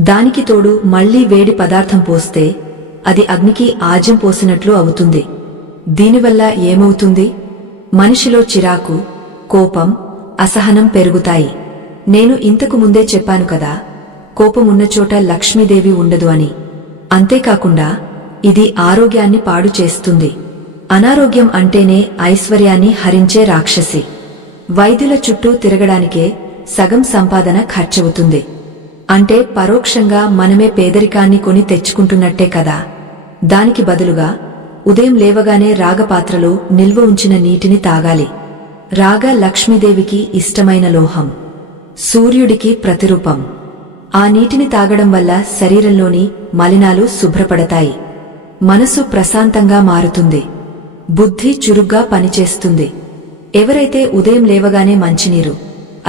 దానికి తోడు మళ్లీ వేడి పదార్థం పోస్తే అది అగ్నికి ఆజ్యం పోసినట్లు అవుతుంది. దీనివల్ల ఏమవుతుంది? మనిషిలో చిరాకు, కోపం, అసహనం పెరుగుతాయి. నేను ఇంతకు ముందే చెప్పాను కదా, కోపమున్న చోట లక్ష్మీదేవి ఉండదు అని. అంతేకాకుండా ఇది ఆరోగ్యాన్ని పాడు చేస్తుంది. అనారోగ్యం అంటేనే ఐశ్వర్యాన్ని హరించే రాక్షసి. వైద్యుల చుట్టూ తిరగడానికే సగం సంపాదన ఖర్చవుతుంది. అంటే పరోక్షంగా మనమే పేదరికాన్ని కొని తెచ్చుకుంటున్నట్టే కదా. దానికి బదులుగా ఉదయం లేవగానే రాగపాత్రలో నిల్వ ఉంచిన నీటిని తాగాలి. రాగ లక్ష్మీదేవికి ఇష్టమైన లోహం, సూర్యుడికి ప్రతిరూపం. ఆ నీటిని తాగడం వల్ల శరీరంలోని మలినాలు శుభ్రపడతాయి. మనసు ప్రశాంతంగా మారుతుంది. బుద్ధి చురుగ్గా పనిచేస్తుంది. ఎవరైతే ఉదయం లేవగానే మంచినీరు,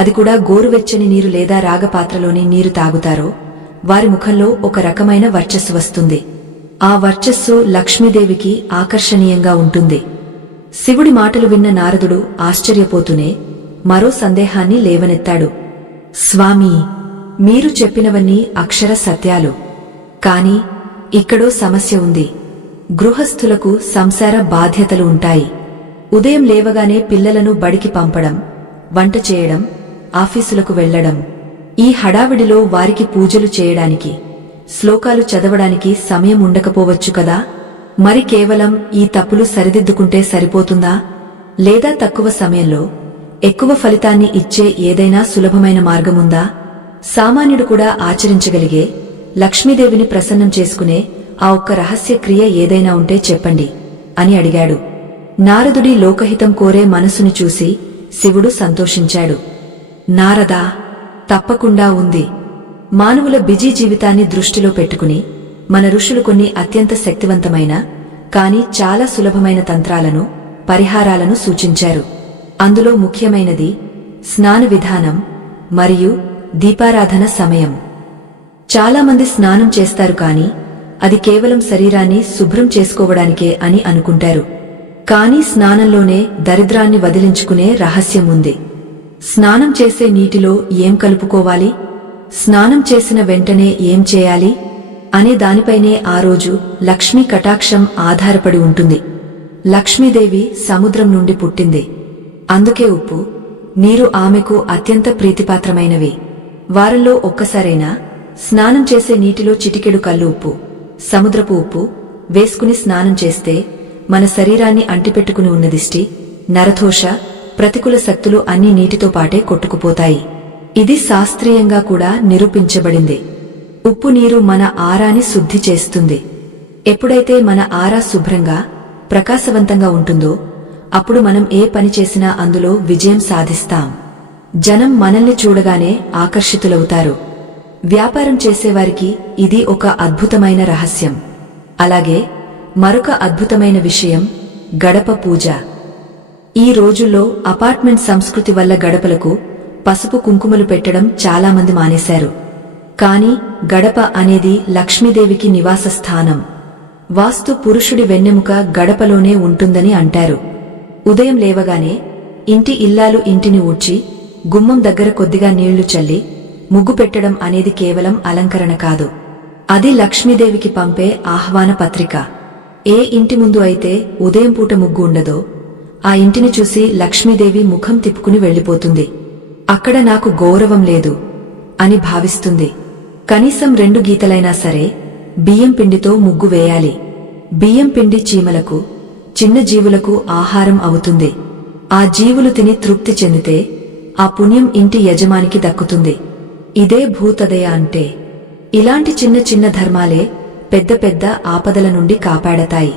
అది కూడా గోరువెచ్చని నీరు లేదా రాగపాత్రలోని నీరు తాగుతారో వారి ముఖంలో ఒక రకమైన వర్చస్సు వస్తుంది. ఆ వర్చస్సు లక్ష్మీదేవికి ఆకర్షణీయంగా ఉంటుంది. శివుడి మాటలు విన్న నారదుడు ఆశ్చర్యపోతూనే మరో సందేహాన్ని లేవనెత్తాడు. స్వామీ, మీరు చెప్పినవన్నీ అక్షర సత్యాలు. కాని ఇక్కడో సమస్య ఉంది. గృహస్థులకు సంసార బాధ్యతలు ఉంటాయి. ఉదయం లేవగానే పిల్లలను బడికి పంపడం, వంట చేయడం, ఆఫీసులకు వెళ్లడం, ఈ హడావిడిలో వారికి పూజలు చేయడానికి, శ్లోకాలు చదవడానికి సమయం ఉండకపోవచ్చు కదా. మరి కేవలం ఈ తప్పులు సరిదిద్దుకుంటే సరిపోతుందా, లేదా తక్కువ సమయంలో ఎక్కువ ఫలితాన్ని ఇచ్చే ఏదైనా సులభమైన మార్గముందా? సామాన్యుడు కూడా ఆచరించగలిగే, లక్ష్మీదేవిని ప్రసన్నం చేసుకునే ఆ ఒక్క రహస్య క్రియ ఏదైనా ఉంటే చెప్పండి అని అడిగాడు. నారదుడి లోకహితం కోరే మనసును చూసి శివుడు సంతోషించాడు. నారదా, తప్పకుండా ఉంది. మానవుల బిజీ జీవితాన్ని దృష్టిలో పెట్టుకుని మన ఋషులు కొన్ని అత్యంత శక్తివంతమైన కాని చాలా సులభమైన తంత్రాలను, పరిహారాలను సూచించారు. అందులో ముఖ్యమైనది స్నాన విధానం మరియు దీపారాధన సమయం. చాలామంది స్నానం చేస్తారు కాని అది కేవలం శరీరాన్ని శుభ్రం చేసుకోవడానికే అని అనుకుంటారు. కాని స్నానంలోనే దరిద్రాన్ని వదిలించుకునే రహస్యం ఉంది. స్నానం చేసే నీటిలో ఏం కలుపుకోవాలి, స్నానం చేసిన వెంటనే ఏం చేయాలి అనే దానిపైనే ఆ రోజు లక్ష్మీ కటాక్షం ఆధారపడి ఉంటుంది. లక్ష్మీదేవి సముద్రం నుండి పుట్టింది. అందుకే ఉప్పు, నీరు ఆమెకు అత్యంత ప్రీతిపాత్రమైనవి. వారంలో ఒక్కసారైనా స్నానం చేసే నీటిలో చిటికెడు కల్లు ఉప్పు, సముద్రపు ఉప్పు వేసుకుని స్నానం చేస్తే మన శరీరాన్ని అంటిపెట్టుకుని ఉన్న దిష్టి, నరదోష, ప్రతికూల శక్తులు అన్నీ నీటితో పాటే కొట్టుకుపోతాయి. ఇది శాస్త్రీయంగా కూడా నిరూపించబడింది. ఉప్పు నీరు మన ఆరాని శుద్ధి చేస్తుంది. ఎప్పుడైతే మన ఆరా శుభ్రంగా, ప్రకాశవంతంగా ఉంటుందో అప్పుడు మనం ఏ పని చేసినా అందులో విజయం సాధిస్తాం. జనం మనల్ని చూడగానే ఆకర్షితులవుతారు. వ్యాపారం చేసేవారికి ఇది ఒక అద్భుతమైన రహస్యం. అలాగే మరొక అద్భుతమైన విషయం గడప పూజ. ఈ రోజుల్లో అపార్ట్మెంట్ సంస్కృతి వల్ల గడపలకు పసుపు కుంకుమలు పెట్టడం చాలామంది మానేశారు. కాని గడప అనేది లక్ష్మీదేవికి నివాస స్థానం. వాస్తు పురుషుడి వెన్నెముక గడపలోనే ఉంటుందని అంటారు. ఉదయం లేవగానే ఇంటి ఇల్లాలు ఇంటిని ఊడ్చి గుమ్మం దగ్గర కొద్దిగా నీళ్లు చల్లి ముగ్గు పెట్టడం అనేది కేవలం అలంకరణ కాదు. అది లక్ష్మీదేవికి పంపే ఆహ్వాన పత్రిక. ఏ ఇంటి ముందు అయితే ఉదయం పూట ముగ్గు ఉండదో ఆ ఇంటిని చూసి లక్ష్మీదేవి ముఖం తిప్పుకుని వెళ్లిపోతుంది. అక్కడ నాకు గౌరవం లేదు అని భావిస్తుంది. కనీసం 2 గీతలైనా సరే బియ్యం పిండితో ముగ్గు వేయాలి. బియ్యం పిండి చీమలకు, చిన్న జీవులకు ఆహారం అవుతుంది. ఆ జీవులు తిని తృప్తి చెందితే ఆ పుణ్యం ఇంటి యజమానికి దక్కుతుంది. ఇదే భూతదయ అంటే. ఇలాంటి చిన్న చిన్న ధర్మాలే పెద్ద పెద్ద ఆపదల నుండి కాపాడతాయి.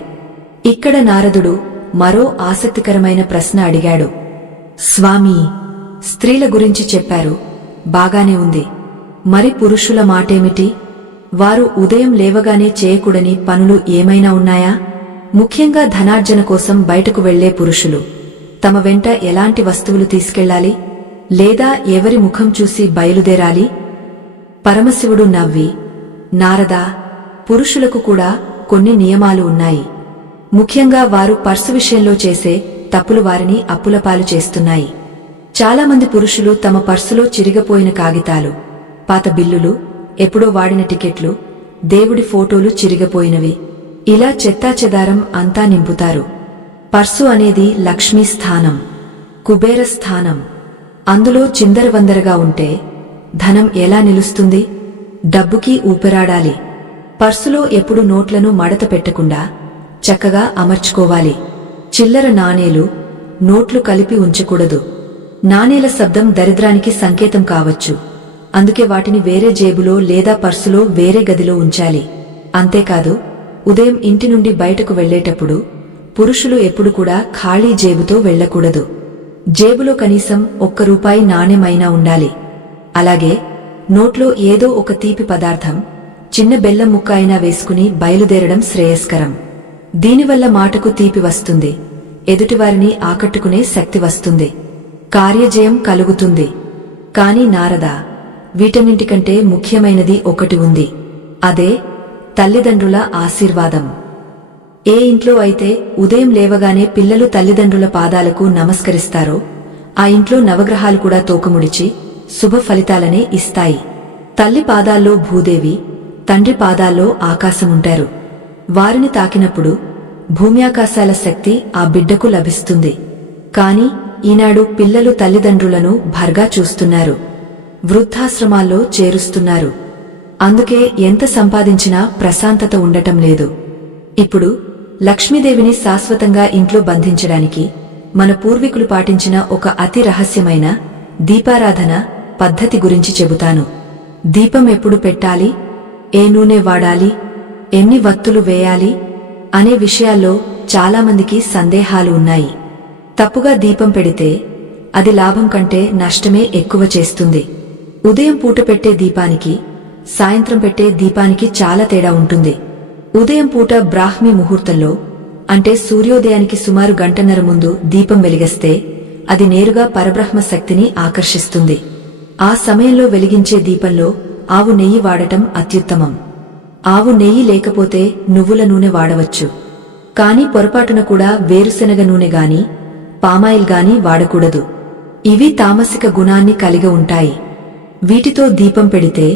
ఇక్కడ నారదుడు మరో ఆసక్తికరమైన ప్రశ్న అడిగాడు. స్వామీ, స్త్రీల గురించి చెప్పారు, బాగానే ఉంది. మరి పురుషుల మాటేమిటి? వారు ఉదయం లేవగానే చేయకూడని పనులు ఏమైనా ఉన్నాయా? ముఖ్యంగా ధనార్జన కోసం బయటకు వెళ్లే పురుషులు తమ వెంట ఎలాంటి వస్తువులు తీసుకెళ్లాలి, లేదా ఎవరి ముఖం చూసి బయలుదేరాలి? పరమశివుడు నవ్వి, నారదా, పురుషులకు కూడా కొన్ని నియమాలు ఉన్నాయి. ముఖ్యంగా వారు పర్సు విషయంలో చేసే తప్పులు వారిని అప్పులపాలు చేస్తున్నాయి. చాలామంది పురుషులు తమ పర్సులో చిరిగిపోయిన కాగితాలు, పాత బిల్లులు, ఎప్పుడో వాడిన టికెట్లు, దేవుడి ఫోటోలు చిరిగిపోయినవి, ఇలా చెత్తాచెదారం అంతా నింపుతారు. పర్సు అనేది లక్ష్మీ స్థానం, కుబేర స్థానం. అందులో చిందరవందరగా ఉంటే ధనం ఎలా నిలుస్తుంది? డబ్బుకి ఊపిరాడాలి. పర్సులో ఎప్పుడు నోట్లను మడత పెట్టకుండా చక్కగా అమర్చుకోవాలి. చిల్లర నాణేలు, నోట్లు కలిపి ఉంచకూడదు. నాణేల శబ్దం దరిద్రానికి సంకేతం కావచ్చు. అందుకే వాటిని వేరే జేబులో లేదా పర్సులో వేరే గదిలో ఉంచాలి. అంతేకాదు, ఉదయం ఇంటి నుండి బయటకు వెళ్లేటప్పుడు పురుషులు ఎప్పుడు కూడా ఖాళీ జేబుతో వెళ్లకూడదు. జేబులో కనీసం ₹1 నాణెమైనా ఉండాలి. అలాగే నోట్లో ఏదో ఒక తీపి పదార్థం, చిన్న బెల్లం ముక్క అయినా వేసుకుని బయలుదేరడం శ్రేయస్కరం. దీనివల్ల మాటకు తీపి వస్తుంది, ఎదుటివారిని ఆకట్టుకునే శక్తి వస్తుంది, కార్యజయం కలుగుతుంది. కాని నారదా, వీటన్నింటికంటే ముఖ్యమైనది ఒకటి ఉంది. అదే తల్లిదండ్రుల ఆశీర్వాదం. ఏ ఇంట్లో అయితే ఉదయం లేవగానే పిల్లలు తల్లిదండ్రుల పాదాలకు నమస్కరిస్తారో ఆ ఇంట్లో నవగ్రహాలు కూడా తోకముడిచి శుభ ఫలితాలనే ఇస్తాయి. తల్లి పాదాల్లో భూదేవి, తండ్రి పాదాల్లో ఆకాశముంటారు. వారిని తాకినప్పుడు భూమ్యాకాశాల శక్తి ఆ బిడ్డకు లభిస్తుంది. కాని ఈనాడు పిల్లలు తల్లిదండ్రులను భర్గా చూస్తున్నారు, వృద్ధాశ్రమాల్లో చేరుస్తున్నారు. అందుకే ఎంత సంపాదించినా ప్రశాంతత ఉండటం లేదు. ఇప్పుడు లక్ష్మీదేవిని శాశ్వతంగా ఇంట్లో బంధించడానికి మన పూర్వీకులు పాటించిన ఒక అతి రహస్యమైన దీపారాధన పద్ధతి గురించి చెబుతాను. దీపం ఎప్పుడు పెట్టాలి, ఏ నూనె వాడాలి, ఎన్ని వత్తులు వేయాలి అనే విషయాల్లో చాలామందికి సందేహాలు ఉన్నాయి. తప్పుగా దీపం పెడితే అది లాభం కంటే నష్టమే ఎక్కువ చేస్తుంది. ఉదయం పూట పెట్టే దీపానికి సాయంత్రం పెట్టే దీపానికి చాలా తేడా ఉంటుంది. ఉదయం పూట బ్రాహ్మీ ముహూర్తంలో అంటే సూర్యోదయానికి సుమారు గంటన్నర ముందు దీపం వెలిగిస్తే అది నేరుగా పరబ్రహ్మ శక్తిని ఆకర్షిస్తుంది. ఆ సమయంలో వెలిగించే దీపంలో ఆవు నెయ్యి వాడటం అత్యుత్తమం. ఆవు నెయ్యి లేకపోతే నువ్వుల నూనె వాడవచ్చు. కానీ పొరపాటున కూడా వేరుశెనగ నూనె గాని పామాయిల్ గాని వాడకూడదు. ఇవి తామసిక గుణాన్ని కలిగి ఉంటాయి. వీటితో దీపం పెడితే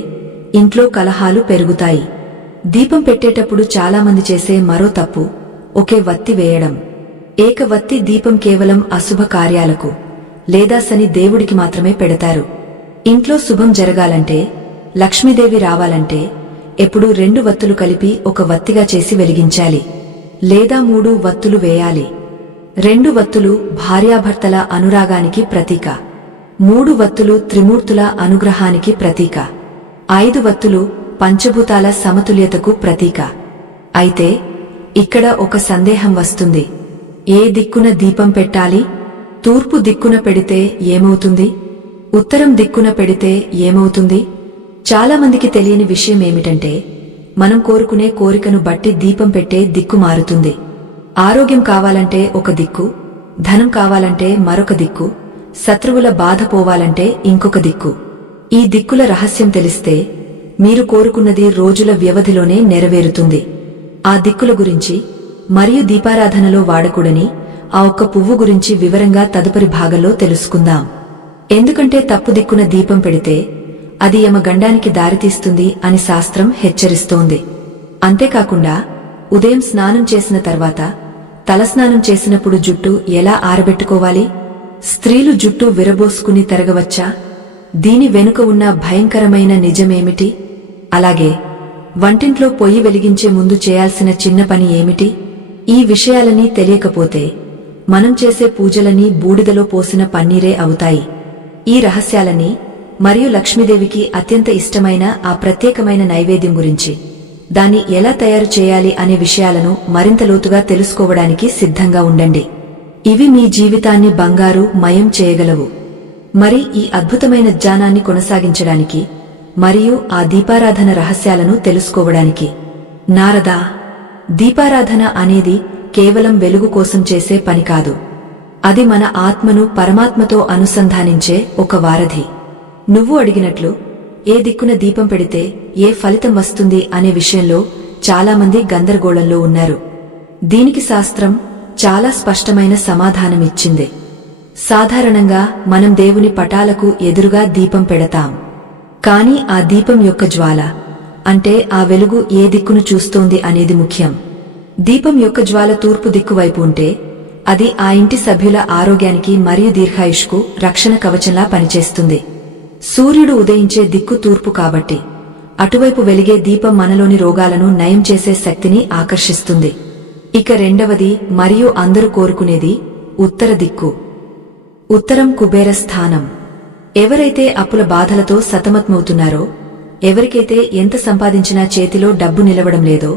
ఇంట్లో కలహాలు పెరుగుతాయి. దీపం పెట్టేటప్పుడు చాలామంది చేసే మరో తప్పు ఒకే వత్తి వేయడం. ఏక వత్తి దీపం కేవలం అశుభ కార్యాలకు లేదా శని దేవుడికి మాత్రమే పెడతారు. ఇంట్లో శుభం జరగాలంటే, లక్ష్మీదేవి రావాలంటే ఎప్పుడూ 2 వత్తులు కలిపి ఒక వత్తిగా చేసి వెలిగించాలి, లేదా 3 వత్తులు వేయాలి. 2 వత్తులు భార్యాభర్తల అనురాగానికి ప్రతీక, 3 వత్తులు త్రిమూర్తుల అనుగ్రహానికి ప్రతీక, 5 వత్తులు పంచభూతాల సమతుల్యతకు ప్రతీక. అయితే ఇక్కడ ఒక సందేహం వస్తుంది. ఏ దిక్కున దీపం పెట్టాలి? తూర్పు దిక్కున పెడితే ఏమవుతుంది? ఉత్తరం దిక్కున పెడితే ఏమవుతుంది? చాలామందికి తెలియని విషయం ఏమిటంటే, మనం కోరుకునే కోరికను బట్టి దీపం పెట్టే దిక్కు మారుతుంది. ఆరోగ్యం కావాలంటే ఒక దిక్కు, ధనం కావాలంటే మరొక దిక్కు, శత్రువుల బాధ పోవాలంటే ఇంకొక దిక్కు. ఈ దిక్కుల రహస్యం తెలిస్తే మీరు కోరుకున్నది రోజుల వ్యవధిలోనే నెరవేరుతుంది. ఆ దిక్కుల గురించి మరియు దీపారాధనలో వాడకూడని ఆ ఒక్క పువ్వు గురించి వివరంగా తదుపరి భాగంలో తెలుసుకుందాం. ఎందుకంటే తప్పు దిక్కున దీపం పెడితే అది యమగండానికి దారితీస్తుంది అని శాస్త్రం హెచ్చరిస్తోంది. అంతేకాకుండా ఉదయం స్నానం చేసిన తర్వాత తలస్నానం చేసినప్పుడు జుట్టు ఎలా ఆరబెట్టుకోవాలి? స్త్రీలు జుట్టు విరబోసుకుని తిరగవచ్చా? దీని వెనుక ఉన్న భయంకరమైన నిజమేమిటి? అలాగే వంటింట్లో పొయ్యి వెలిగించే ముందు చేయాల్సిన చిన్న పని ఏమిటి? ఈ విషయాలన్నీ తెలియకపోతే మనం చేసే పూజలన్నీ బూడిదలో పోసిన పన్నీరే అవుతాయి. ఈ రహస్యాలన్నీ మరియు లక్ష్మీదేవికి అత్యంత ఇష్టమైన ఆ ప్రత్యేకమైన నైవేద్యం గురించి, దాన్ని ఎలా తయారు చేయాలి అనే విషయాలను మరింత లోతుగా తెలుసుకోవడానికి సిద్ధంగా ఉండండి. ఇవి మీ జీవితాన్ని బంగారు మయం చేయగలవు. మరి ఈ అద్భుతమైన జ్ఞానాన్ని కొనసాగించడానికి మరియు ఆ దీపారాధన రహస్యాలను తెలుసుకోవడానికి, నారదా, దీపారాధన అనేది కేవలం వెలుగు కోసం చేసే పని కాదు. అది మన ఆత్మను పరమాత్మతో అనుసంధానించే ఒక వారధి. నువ్వు అడిగినట్లు ఏ దిక్కున దీపం పెడితే ఏ ఫలితం వస్తుంది అనే విషయంలో చాలామంది గందరగోళంలో ఉన్నారు. దీనికి శాస్త్రం చాలా స్పష్టమైన సమాధానమిచ్చింది. సాధారణంగా మనం దేవుని పటాలకు ఎదురుగా దీపం పెడతాం. కాని ఆ దీపం యొక్క జ్వాల, అంటే ఆ వెలుగు ఏ దిక్కును చూస్తోంది అనేది ముఖ్యం. దీపం యొక్క జ్వాల తూర్పు దిక్కు వైపు ఉంటే అది ఆ ఇంటి సభ్యుల ఆరోగ్యానికి మరియు దీర్ఘాయుష్కు రక్షణ కవచంలా పనిచేస్తుంది. సూర్యుడు ఉదయించే దిక్కు తూర్పు కాబట్టి అటువైపు వెలిగే దీపం మనలోని రోగాలను నయం చేసే శక్తిని ఆకర్షిస్తుంది. ఇక రెండవది మరియు అందరూ కోరుకునేది ఉత్తర దిక్కు. ఉత్తరం కుబేర స్థానం. ఎవరైతే అప్పుల బాధలతో సతమతమవుతున్నారో, ఎవరికైతే ఎంత సంపాదించినా చేతిలో డబ్బు నిలవడం లేదో,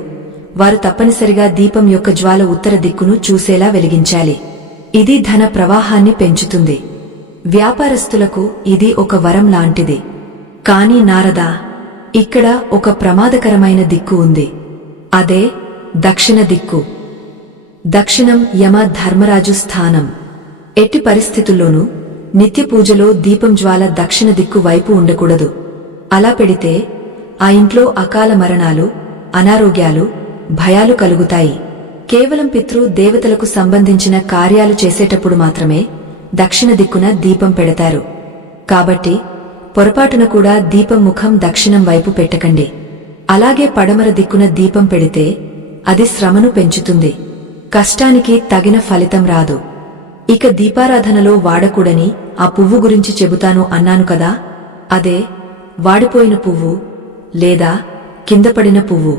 వారు తప్పనిసరిగా దీపం యొక్క జ్వాల ఉత్తర దిక్కును చూసేలా వెలిగించాలి. ఇది ధన ప్రవాహాన్ని పెంచుతుంది. వ్యాపారస్తులకు ఇది ఒక వరం లాంటిది. కాని నారదా, ఇక్కడ ఒక ప్రమాదకరమైన దిక్కు ఉంది. అదే దక్షిణ దిక్కు. దక్షిణం యమ ధర్మరాజు స్థానం. ఎట్టి పరిస్థితుల్లోనూ నిత్య పూజలో దీపం జ్వాల దక్షిణ దిక్కు వైపు ఉండకూడదు. అలా పెడితే ఆ ఇంట్లో అకాల మరణాలు, అనారోగ్యాలు, భయాలు కలుగుతాయి. కేవలం పితృ దేవతలకు సంబంధించిన కార్యాలు చేసేటప్పుడు మాత్రమే దక్షిణ దిక్కున దీపం పెడతారు. కాబట్టి పొరపాటున కూడా దీపం ముఖం దక్షిణం వైపు పెట్టకండి. అలాగే పడమర దిక్కున దీపం పెడితే అది శ్రమను పెంచుతుంది, కష్టానికి తగిన ఫలితం రాదు. ఇక దీపారాధనలో వాడకూడని ఆ పువ్వు గురించి చెబుతాను అన్నాను కదా, అదే వాడిపోయిన పువ్వు లేదా కిందపడిన పువ్వు.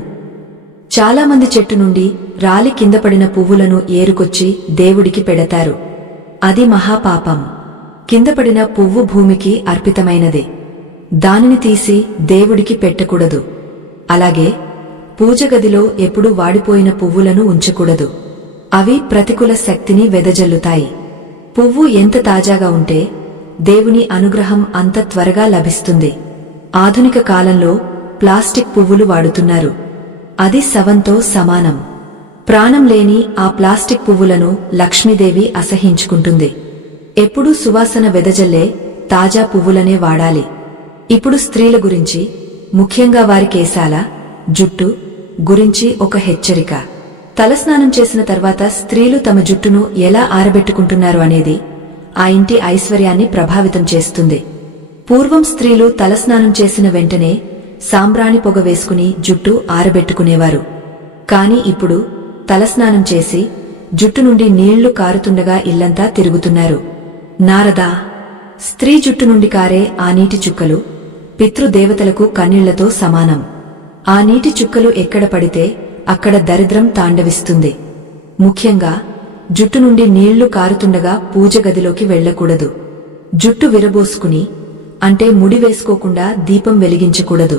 చాలామంది చెట్టు నుండి రాలి కిందపడిన పువ్వులను ఏరుకొచ్చి దేవుడికి పెడతారు. అది మహాపాపం. కిందపడిన పువ్వు భూమికి అర్పితమైనదే. దానిని తీసి దేవుడికి పెట్టకూడదు. అలాగే పూజగదిలో ఎప్పుడూ వాడిపోయిన పువ్వులను ఉంచకూడదు. అవి ప్రతికూల శక్తిని వెదజల్లుతాయి. పువ్వు ఎంత తాజాగా ఉంటే దేవుని అనుగ్రహం అంత త్వరగా లభిస్తుంది. ఆధునిక కాలంలో ప్లాస్టిక్ పువ్వులు వాడుతున్నారు. అది శవంతో సమానం. ప్రాణం లేని ఆ ప్లాస్టిక్ పువ్వులను లక్ష్మీదేవి అసహ్యించుకుంటుంది. ఎప్పుడూ సువాసన వెదజల్లే తాజా పువ్వులనే వాడాలి. ఇప్పుడు స్త్రీల గురించి, ముఖ్యంగా వారి కేశాల, జుట్టు గురించి ఒక హెచ్చరిక. తలస్నానం చేసిన తర్వాత స్త్రీలు తమ జుట్టును ఎలా ఆరబెట్టుకుంటున్నారు అనేది ఆ ఇంటి ఐశ్వర్యాన్ని ప్రభావితం చేస్తుంది. పూర్వం స్త్రీలు తలస్నానం చేసిన వెంటనే సాంబ్రాణి పొగ వేసుకుని జుట్టు ఆరబెట్టుకునేవారు. కాని ఇప్పుడు తలస్నానం చేసి జుట్టు నుండి నీళ్లు కారుతుండగా ఇల్లంతా తిరుగుతున్నారు. నారదా, స్త్రీ జుట్టు నుండి కారే ఆ నీటి చుక్కలు పితృదేవతలకు కన్నీళ్లతో సమానం. ఆ నీటి చుక్కలు ఎక్కడ పడితే అక్కడ దరిద్రం తాండవిస్తుంది. ముఖ్యంగా జుట్టు నుండి నీళ్లు కారుతుండగా పూజ గదిలోకి వెళ్లకూడదు. జుట్టు విరబోసుకుని, అంటే ముడి వేసుకోకుండా దీపం వెలిగించకూడదు.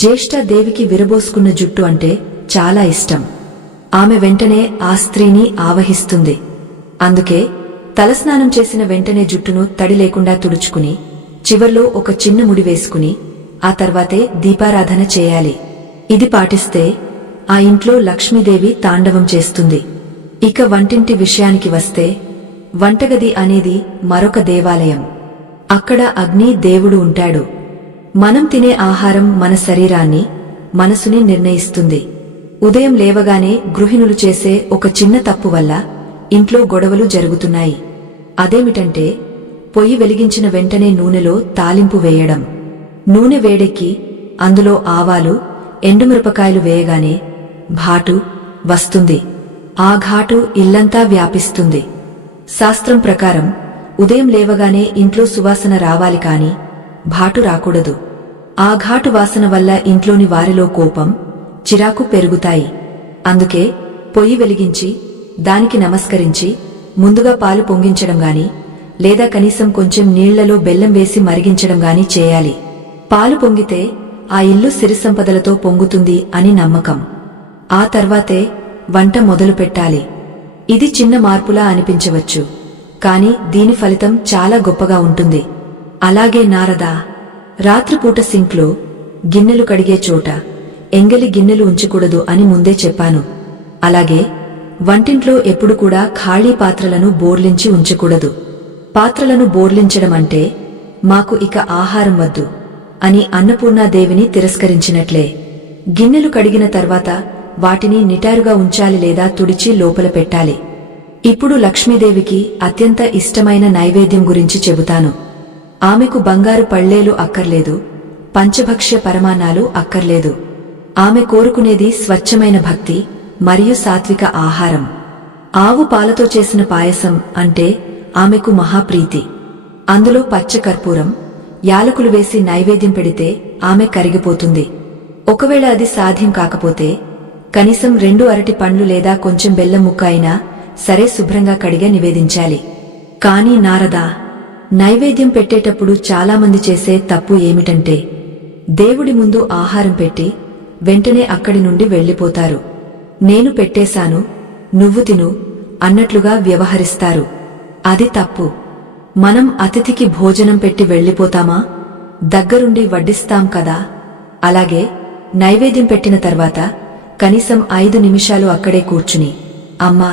జ్యేష్ఠ దేవికి విరబోసుకున్న జుట్టు అంటే చాలా ఇష్టం. ఆమె వెంటనే ఆ స్త్రీని ఆవహిస్తుంది. అందుకే తలస్నానం చేసిన వెంటనే జుట్టును తడి లేకుండా తుడుచుకుని చివర్లో ఒక చిన్న ముడి వేసుకుని ఆ తర్వాతే దీపారాధన చేయాలి. ఇది పాటిస్తే ఆ ఇంట్లో లక్ష్మీదేవి తాండవం చేస్తుంది. ఇక వంటింటి విషయానికి వస్తే, వంటగది అనేది మరొక దేవాలయం. అక్కడ అగ్ని దేవుడు ఉంటాడు. మనం తినే ఆహారం మన శరీరాన్ని, మనసుని నిర్ణయిస్తుంది. ఉదయం లేవగానే గృహిణులు చేసే ఒక చిన్న తప్పు వల్ల ఇంట్లో గొడవలు జరుగుతున్నాయి. అదేమిటంటే, పొయ్యి వెలిగించిన వెంటనే నూనెలో తాలింపు వేయడం. నూనె వేడెక్కి అందులో ఆవాలు, ఎండుమిరపకాయలు వేయగానే ఘాటు వస్తుంది. ఆ ఘాటు ఇల్లంతా వ్యాపిస్తుంది. శాస్త్రం ప్రకారం ఉదయం లేవగానే ఇంట్లో సువాసన రావాలి కాని ఘాటు రాకూడదు. ఆ ఘాటు వాసన వల్ల ఇంట్లోని వారిలో కోపం, చిరాకు పెరుగుతాయి. అందుకే పొయ్యి వెలిగించి దానికి నమస్కరించి ముందుగా పాలు పొంగించడం గాని, లేదా కనీసం కొంచెం నీళ్లలో బెల్లం వేసి మరిగించడం గాని చేయాలి. పాలు పొంగితే ఆ ఇల్లు సిరిసంపదలతో పొంగుతుంది అని నమ్మకం. ఆ తర్వాతే వంట మొదలు పెట్టాలి. ఇది చిన్న మార్పులా అనిపించవచ్చు, కాని దీని ఫలితం చాలా గొప్పగా ఉంటుంది. అలాగే నారదా, రాత్రిపూట సింక్లో గిన్నెలు కడిగే చోట ఎంగలి గిన్నెలు ఉంచకూడదు అని ముందే చెప్పాను. అలాగే వంటింట్లో ఎప్పుడు కూడా ఖాళీ పాత్రలను బోర్లించి ఉంచకూడదు. పాత్రలను బోర్లించడం అంటే మాకు ఇక ఆహారం వద్దు అని అన్నపూర్ణాదేవిని తిరస్కరించినట్లే. గిన్నెలు కడిగిన తర్వాత వాటిని నిటారుగా ఉంచాలి లేదా తుడిచి లోపల పెట్టాలి. ఇప్పుడు లక్ష్మీదేవికి అత్యంత ఇష్టమైన నైవేద్యం గురించి చెబుతాను. ఆమెకు బంగారు పళ్లేలు అక్కర్లేదు, పంచభక్ష్య పరమాన్నాలు అక్కర్లేదు. ఆమె కోరుకునేది స్వచ్ఛమైన భక్తి మరియు సాత్విక ఆహారం. ఆవు పాలతో చేసిన పాయసం అంటే ఆమెకు మహాప్రీతి. అందులో పచ్చకర్పూరం, యాలకులు వేసి నైవేద్యం పెడితే ఆమె కరిగిపోతుంది. ఒకవేళ అది సాధ్యం కాకపోతే కనీసం 2 అరటి పండ్లు లేదా కొంచెం బెల్లం ముక్క అయినా సరే శుభ్రంగా కడిగా నివేదించాలి. కానీ నారదా, నైవేద్యం పెట్టేటప్పుడు చాలామంది చేసే తప్పు ఏమిటంటే, దేవుడి ముందు ఆహారం పెట్టి వెంటనే అక్కడి నుండి వెళ్లిపోతారు. నేను పెట్టేశాను, నువ్వు తిను అన్నట్లుగా వ్యవహరిస్తారు. అది తప్పు. మనం అతిథికి భోజనం పెట్టి వెళ్లిపోతామా? దగ్గరుండి వడ్డిస్తాం కదా. అలాగే నైవేద్యం పెట్టిన తర్వాత కనీసం 5 నిమిషాలు అక్కడే కూర్చుని, అమ్మా,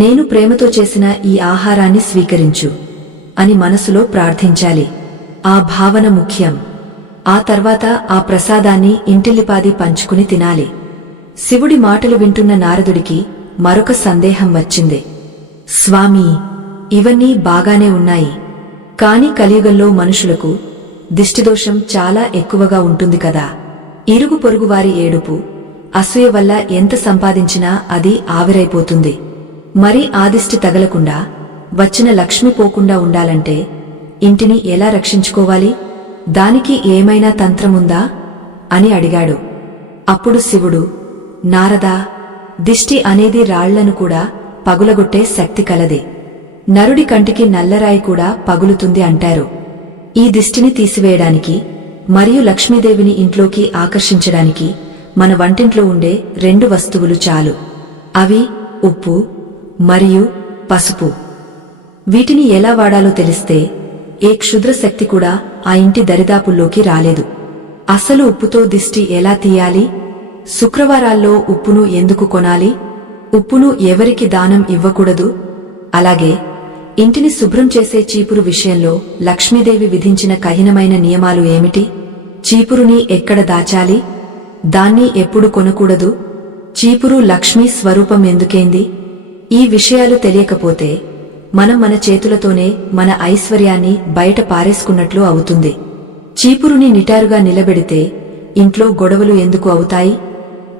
నేను ప్రేమతో చేసిన ఈ ఆహారాన్ని స్వీకరించు అని మనసులో ప్రార్థించాలి. ఆ భావన ముఖ్యం. ఆ తర్వాత ఆ ప్రసాదాన్ని ఇంటిల్లిపాది పంచుకుని తినాలి. శివుడి మాటలు వింటున్న నారదుడికి మరొక సందేహం వచ్చింది. స్వామీ, ఇవన్నీ బాగానే ఉన్నాయి, కాని కలియుగంలో మనుషులకు దిష్టిదోషం చాలా ఎక్కువగా ఉంటుంది కదా. ఇరుగు పొరుగువారి ఏడుపు, అసూయ వల్ల ఎంత సంపాదించినా అది ఆవిరైపోతుంది. మరి ఆ దిష్టి తగలకుండా, వచ్చిన లక్ష్మి పోకుండా ఉండాలంటే ఇంటిని ఎలా రక్షించుకోవాలి? దానికి ఏమైనా తంత్రముందా అని అడిగాడు. అప్పుడు శివుడు, నారదా, దిష్టి అనేది రాళ్లను కూడా పగులగొట్టే శక్తి కలది. నరుడి కంటికి నల్లరాయి కూడా పగులుతుంది అంటారు. ఈ దిష్టిని తీసివేయడానికి మరియు లక్ష్మీదేవిని ఇంట్లోకి ఆకర్షించడానికి మన వంటింట్లో ఉండే 2 వస్తువులు చాలు. అవి ఉప్పు మరియు పసుపు. వీటిని ఎలా వాడాలో తెలిస్తే ఏ క్షుద్ర శక్తి కూడా ఆ ఇంటి దరిదాపుల్లోకి రాలేదు. అసలు ఉప్పుతో దిష్టి ఎలా తీయాలి? శుక్రవారాల్లో ఉప్పును ఎందుకు కొనాలి? ఉప్పును ఎవరికి దానం ఇవ్వకూడదు? అలాగే ఇంటిని శుభ్రం చేసే చీపురు విషయంలో లక్ష్మీదేవి విధించిన కఠినమైన నియమాలు ఏమిటి? చీపురుని ఎక్కడ దాచాలి? దాన్ని ఎప్పుడు కొనకూడదు? చీపురు లక్ష్మీ స్వరూపం ఎందుకేంది? ఈ విషయాలు తెలియకపోతే మనం మన చేతులతోనే మన ఐశ్వర్యాన్ని బయట పారేసుకున్నట్లు అవుతుంది. చీపురుని నిటారుగా నిలబెడితే ఇంట్లో గొడవలు ఎందుకు అవుతాయి?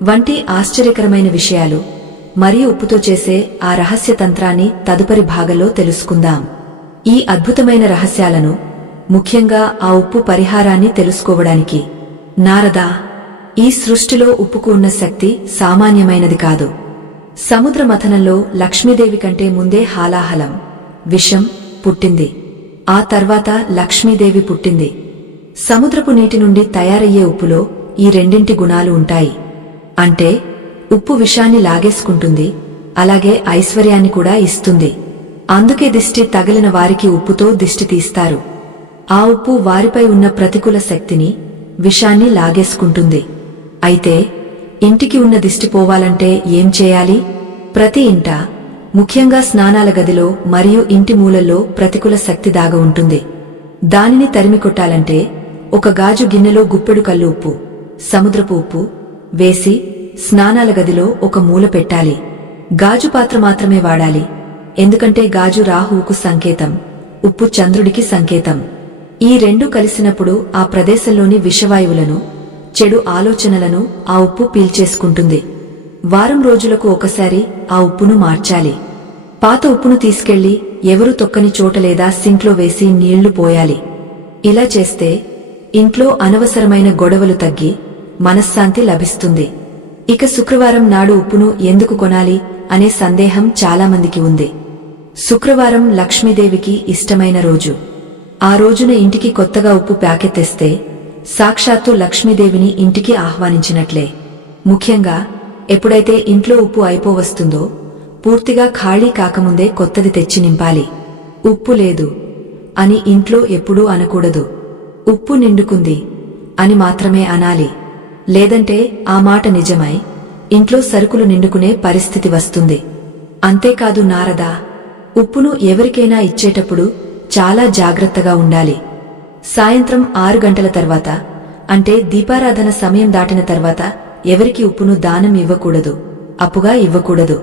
వంటి ఆశ్చర్యకరమైన విషయాలు మరియు ఉప్పుతో చేసే ఆ రహస్య తంత్రాన్ని తదుపరి భాగంలో తెలుసుకుందాం. ఈ అద్భుతమైన రహస్యాలను, ముఖ్యంగా ఆ ఉప్పు పరిహారాన్ని తెలుసుకోవడానికి నారదా, ఈ సృష్టిలో ఉప్పుకు ఉన్న శక్తి సామాన్యమైనది కాదు. సముద్ర మథనంలో లక్ష్మీదేవి కంటే ముందే హాలాహలం, విషం పుట్టింది. ఆ తర్వాత లక్ష్మీదేవి పుట్టింది. సముద్రపు నీటి నుండి తయారయ్యే ఉప్పులో ఈ రెండింటి గుణాలు ఉంటాయి. అంటే ఉప్పు విషాన్ని లాగేసుకుంటుంది, అలాగే ఐశ్వర్యాన్ని కూడా ఇస్తుంది. అందుకే దిష్టి తగిలిన వారికి ఉప్పుతో దిష్టి తీస్తారు. ఆ ఉప్పు వారిపై ఉన్న ప్రతికూల శక్తిని, విషాన్ని లాగేసుకుంటుంది. అయితే ఇంటికి ఉన్న దిష్టి పోవాలంటే ఏం చేయాలి? ప్రతి ఇంట, ముఖ్యంగా స్నానాల గదిలో మరియు ఇంటి మూలల్లో ప్రతికూల శక్తి దాగ ఉంటుంది. దానిని తరిమికొట్టాలంటే ఒక గాజు గిన్నెలో గుప్పెడు కల్లు ఉప్పు, సముద్రపు ఉప్పు వేసి స్నానాల గదిలో ఒక మూల పెట్టాలి. గాజు పాత్ర మాత్రమే వాడాలి. ఎందుకంటే గాజు రాహువుకు సంకేతం, ఉప్పు చంద్రుడికి సంకేతం. ఈ రెండు కలిసినప్పుడు ఆ ప్రదేశంలోని విషవాయువులను, చెడు ఆలోచనలను ఆ ఉప్పు పీల్చేసుకుంటుంది. వారం రోజులకు ఒకసారి ఆ ఉప్పును మార్చాలి. పాత ఉప్పును తీసుకెళ్లి ఎవరు తొక్కని చోట లేదా సింక్లో వేసి నీళ్లు పోయాలి. ఇలా చేస్తే ఇంట్లో అనవసరమైన గొడవలు తగ్గి మనశ్శాంతి లభిస్తుంది. ఇక శుక్రవారం నాడు ఉప్పును ఎందుకు కొనాలి అనే సందేహం చాలామందికి ఉంది. శుక్రవారం లక్ష్మీదేవికి ఇష్టమైన రోజు. ఆ రోజున ఇంటికి కొత్తగా ఉప్పు ప్యాకెట్ తెస్తే సాక్షాత్తు లక్ష్మీదేవిని ఇంటికి ఆహ్వానించినట్లే. ముఖ్యంగా ఎప్పుడైతే ఇంట్లో ఉప్పు అయిపోవస్తుందో పూర్తిగా ఖాళీ కాకముందే కొత్తది తెచ్చి నింపాలి. ఉప్పు లేదు అని ఇంట్లో ఎప్పుడూ అనకూడదు. ఉప్పు నిండుకుంది అని మాత్రమే అనాలి. లేదంటే ఆ మాట నిజమై ఇంట్లో సరుకులు నిండుకునే పరిస్థితి వస్తుంది. అంతేకాదు నారదా, ఉప్పును ఎవరికైనా ఇచ్చేటప్పుడు చాలా జాగ్రత్తగా ఉండాలి. సాయంత్రం 6 గంటల తర్వాత, అంటే దీపారాధన సమయం దాటిన తర్వాత ఎవరికి ఉప్పును దానం ఇవ్వకూడదు, అప్పుగా ఇవ్వకూడదు.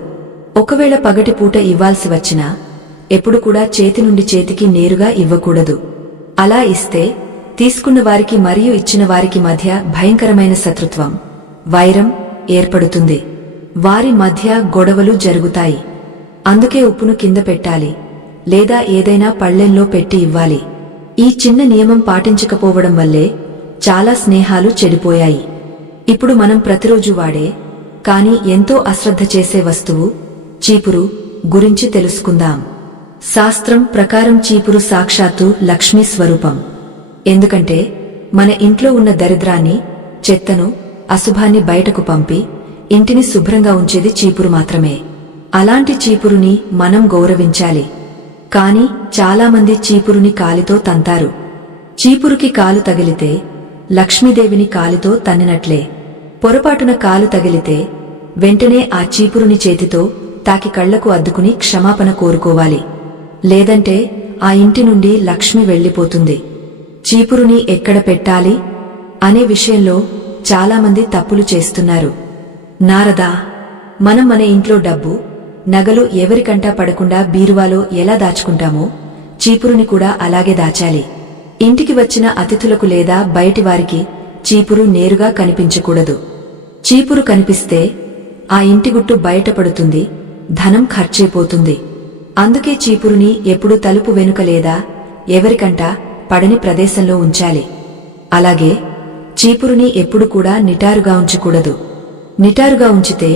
ఒకవేళ పగటి పూట ఇవ్వాల్సి వచ్చినా ఎప్పుడు కూడా చేతి నుండి చేతికి నేరుగా ఇవ్వకూడదు. అలా ఇస్తే తీసుకున్న వారికి మరియు ఇచ్చిన వారికి మధ్య భయంకరమైన శత్రుత్వం, వైరం ఏర్పడుతుంది. వారి మధ్య గొడవలు జరుగుతాయి. అందుకే ఉప్పును కింద పెట్టాలి లేదా ఏదైనా పళ్ళెంలో పెట్టి ఇవ్వాలి. ఈ చిన్న నియమం పాటించకపోవడం వల్లే చాలా స్నేహాలు చెడిపోయాయి. ఇప్పుడు మనం ప్రతిరోజు వాడే కానీ ఎంతో అశ్రద్ధ చేసే వస్తువు చీపురు గురించి తెలుసుకుందాం. శాస్త్రం ప్రకారం చీపురు సాక్షాత్తు లక్ష్మీ స్వరూపం. ఎందుకంటే మన ఇంట్లో ఉన్న దరిద్రాన్ని, చెత్తను, అశుభాన్ని బయటకు పంపి ఇంటిని శుభ్రంగా ఉంచేది చీపురు మాత్రమే. అలాంటి చీపురుని మనం గౌరవించాలి. కాని చాలామంది చీపురుని కాలితో తంతారు. చీపురుకి కాలు తగిలితే లక్ష్మీదేవిని కాలితో తన్నినట్లే. పొరపాటున కాలు తగిలితే వెంటనే ఆ చీపురుని చేతితో తాకి కళ్లకు అద్దుకుని క్షమాపణ కోరుకోవాలి. లేదంటే ఆ ఇంటి నుండి లక్ష్మి వెళ్లిపోతుంది. చీపురుని ఎక్కడ పెట్టాలి అనే విషయంలో చాలామంది తప్పులు చేస్తున్నారు. నారదా, మనం మన ఇంట్లో డబ్బు, నగలు ఎవరికంటా పడకుండా బీరువాలో ఎలా దాచుకుంటామో చీపురుని కూడా అలాగే దాచాలి. ఇంటికి వచ్చిన అతిథులకు లేదా బయటివారికి చీపురు నేరుగా కనిపించకూడదు. చీపురు కనిపిస్తే ఆ ఇంటి గుట్టు బయటపడుతుంది, ధనం ఖర్చైపోతుంది. అందుకే చీపురుని ఎప్పుడూ తలుపు వెనుక లేదా ఎవరికంటా పడని ప్రదేశంలో ఉంచాలి. అలాగే చీపురుని ఎప్పుడు కూడా నిటారుగా ఉంచకూడదు. నిటారుగా ఉంచితే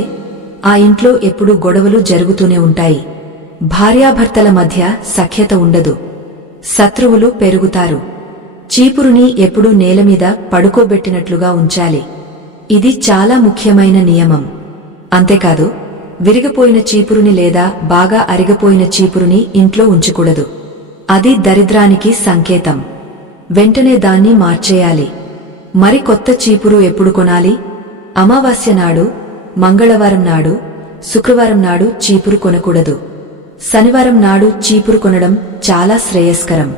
ఆ ఇంట్లో ఎప్పుడూ గొడవలు జరుగుతూనే ఉంటాయి. భార్యాభర్తల మధ్య సఖ్యత ఉండదు. శత్రువులు పెరుగుతారు. చీపురుని ఎప్పుడూ నేలమీద పడుకోబెట్టినట్లుగా ఉంచాలి. ఇది చాలా ముఖ్యమైన నియమం. అంతేకాదు, విరిగిపోయిన చీపురుని లేదా బాగా అరిగిపోయిన చీపురుని ఇంట్లో ఉంచకూడదు. అది దరిద్రానికి సంకేతం. వెంటనే దాన్ని మార్చేయాలి. మరి కొత్త చీపురు ఎప్పుడు కొనాలి? అమావాస్య నాడు, మంగళవారం నాడు, శుక్రవారం నాడు చీపురు కొనకూడదు. శనివారం నాడు చీపురు కొనడం చాలా శ్రేయస్కరం.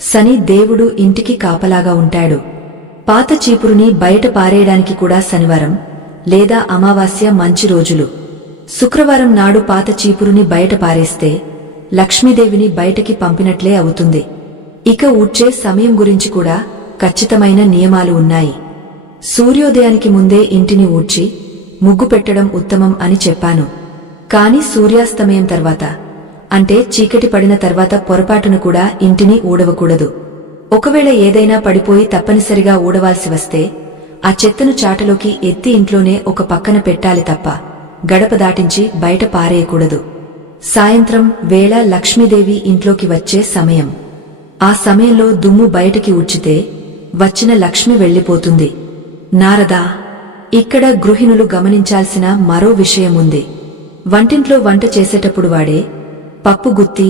శని దేవుడు ఇంటికి కాపలాగా ఉంటాడు. పాత చీపురుని బయట పారేయడానికి కూడా శనివారం లేదా అమావాస్య మంచి రోజులు. శుక్రవారం నాడు పాత చీపురుని బయట పారేస్తే లక్ష్మీదేవిని బయటకి పంపినట్లే అవుతుంది. ఇక ఊడ్చే సమయం గురించి కూడా ఖచ్చితమైన నియమాలు ఉన్నాయి. సూర్యోదయానికి ముందే ఇంటిని ఊడ్చి ముగ్గు పెట్టడం ఉత్తమం అని చెప్పాను. కాని సూర్యాస్తమయం తర్వాత, అంటే చీకటి పడిన తర్వాత పొరపాటును కూడా ఇంటిని ఊడవకూడదు. ఒకవేళ ఏదైనా పడిపోయి తప్పనిసరిగా ఊడవాల్సి వస్తే ఆ చెత్తను చాటలోకి ఎత్తి ఇంట్లోనే ఒక పక్కన పెట్టాలి తప్ప గడప దాటించి బయట పారేయకూడదు. సాయంత్రం వేళ లక్ష్మీదేవి ఇంట్లోకి వచ్చే సమయం. ఆ సమయంలో దుమ్ము బయటికి ఊడ్చితే వచ్చిన లక్ష్మి వెళ్లిపోతుంది. నారదా, ఇక్కడ గృహిణులు గమనించాల్సిన మరో విషయముంది. వంటింట్లో వంట చేసేటప్పుడు వాడే పప్పు గుత్తి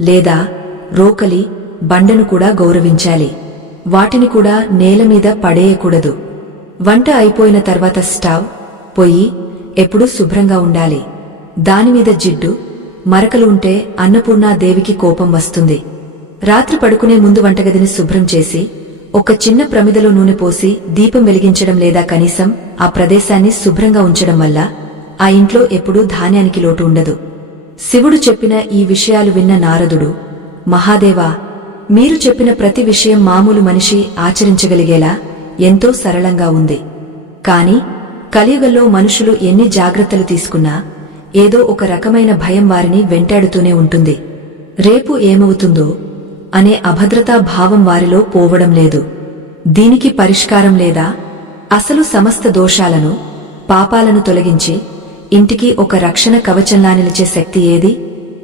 లేదా రోకలి బండను కూడా గౌరవించాలి. వాటిని కూడా నేలమీద పడేయకూడదు. వంట అయిపోయిన తర్వాత స్టవ్, పొయ్యి ఎప్పుడూ శుభ్రంగా ఉండాలి. దానిమీద జిడ్డు, మరకలు ఉంటే అన్నపూర్ణాదేవికి కోపం వస్తుంది. రాత్రి పడుకునే ముందు వంటగదిని శుభ్రం చేసి ఒక చిన్న ప్రమిదలో నూనె పోసి దీపం వెలిగించడం లేదా కనీసం ఆ ప్రదేశాన్ని శుభ్రంగా ఉంచడం వల్ల ఆ ఇంట్లో ఎప్పుడూ ధాన్యానికి లోటు ఉండదు. శివుడు చెప్పిన ఈ విషయాలు విన్న నారదుడు, మహాదేవా, మీరు చెప్పిన ప్రతి విషయం మామూలు మనిషి ఆచరించగలిగేలా ఎంతో సరళంగా ఉంది. కాని కలియుగంలో మనుషులు ఎన్ని జాగ్రత్తలు తీసుకున్నా ఏదో ఒక రకమైన భయం వారిని వెంటాడుతూనే ఉంటుంది. రేపు ఏమవుతుందో అనే అభద్రతా భావం వారిలో పోవడం లేదు. దీనికి పరిష్కారం లేదా? అసలు సమస్త దోషాలను, పాపాలను తొలగించి ఇంటికి ఒక రక్షణ కవచంలా నిలిచే శక్తి ఏది?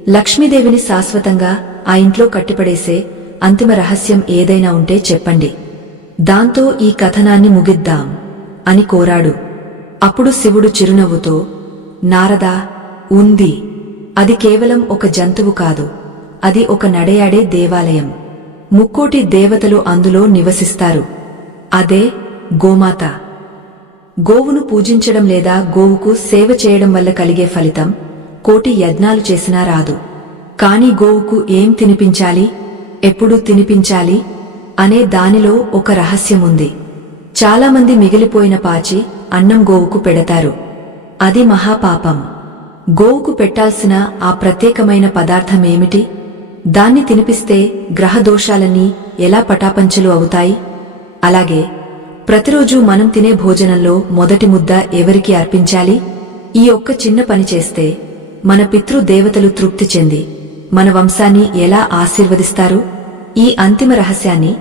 లక్ష్మీదేవిని శాశ్వతంగా ఆ ఇంట్లో కట్టిపడేసే అంతిమ రహస్యం ఏదైనా ఉంటే చెప్పండి. దాంతో ఈ కథనాన్ని ముగిద్దాం అని కోరాడు. అప్పుడు శివుడు చిరునవ్వుతో, నారదా, ఉంది. అది కేవలం ఒక జంతువు కాదు. అది ఒక నడయాడే దేవాలయం. 3 దేవతలు అందులో నివసిస్తారు. అదే గోమాత. గోవును పూజించడం లేదా గోవుకు సేవ చేయడం వల్ల కలిగే ఫలితం 1,000,000 యజ్ఞాలు చేసినా రాదు. కాని గోవుకు ఏం తినిపించాలి, ఎప్పుడు తినిపించాలి అనే దానిలో ఒక రహస్యముంది. చాలామంది మిగిలిపోయిన పాచి అన్నం గోవుకు పెడతారు. అది మహాపాపం. గోవుకు పెట్టాల్సిన ఆ ప్రత్యేకమైన పదార్థమేమిటి? దాన్ని తినిపిస్తే గ్రహదోషాలన్నీ ఎలా పటాపంచలు అవుతాయి? అలాగే ప్రతిరోజు మనం తినే భోజనంలో మొదటి ముద్ద ఎవరికి అర్పించాలి? ఈ ఒక్క చిన్న పని చేస్తే మన పితృదేవతలు తృప్తి చెంది మన వంశాన్ని ఎలా ఆశీర్వదిస్తారు? ఈ అంతిమ రహస్యాన్ని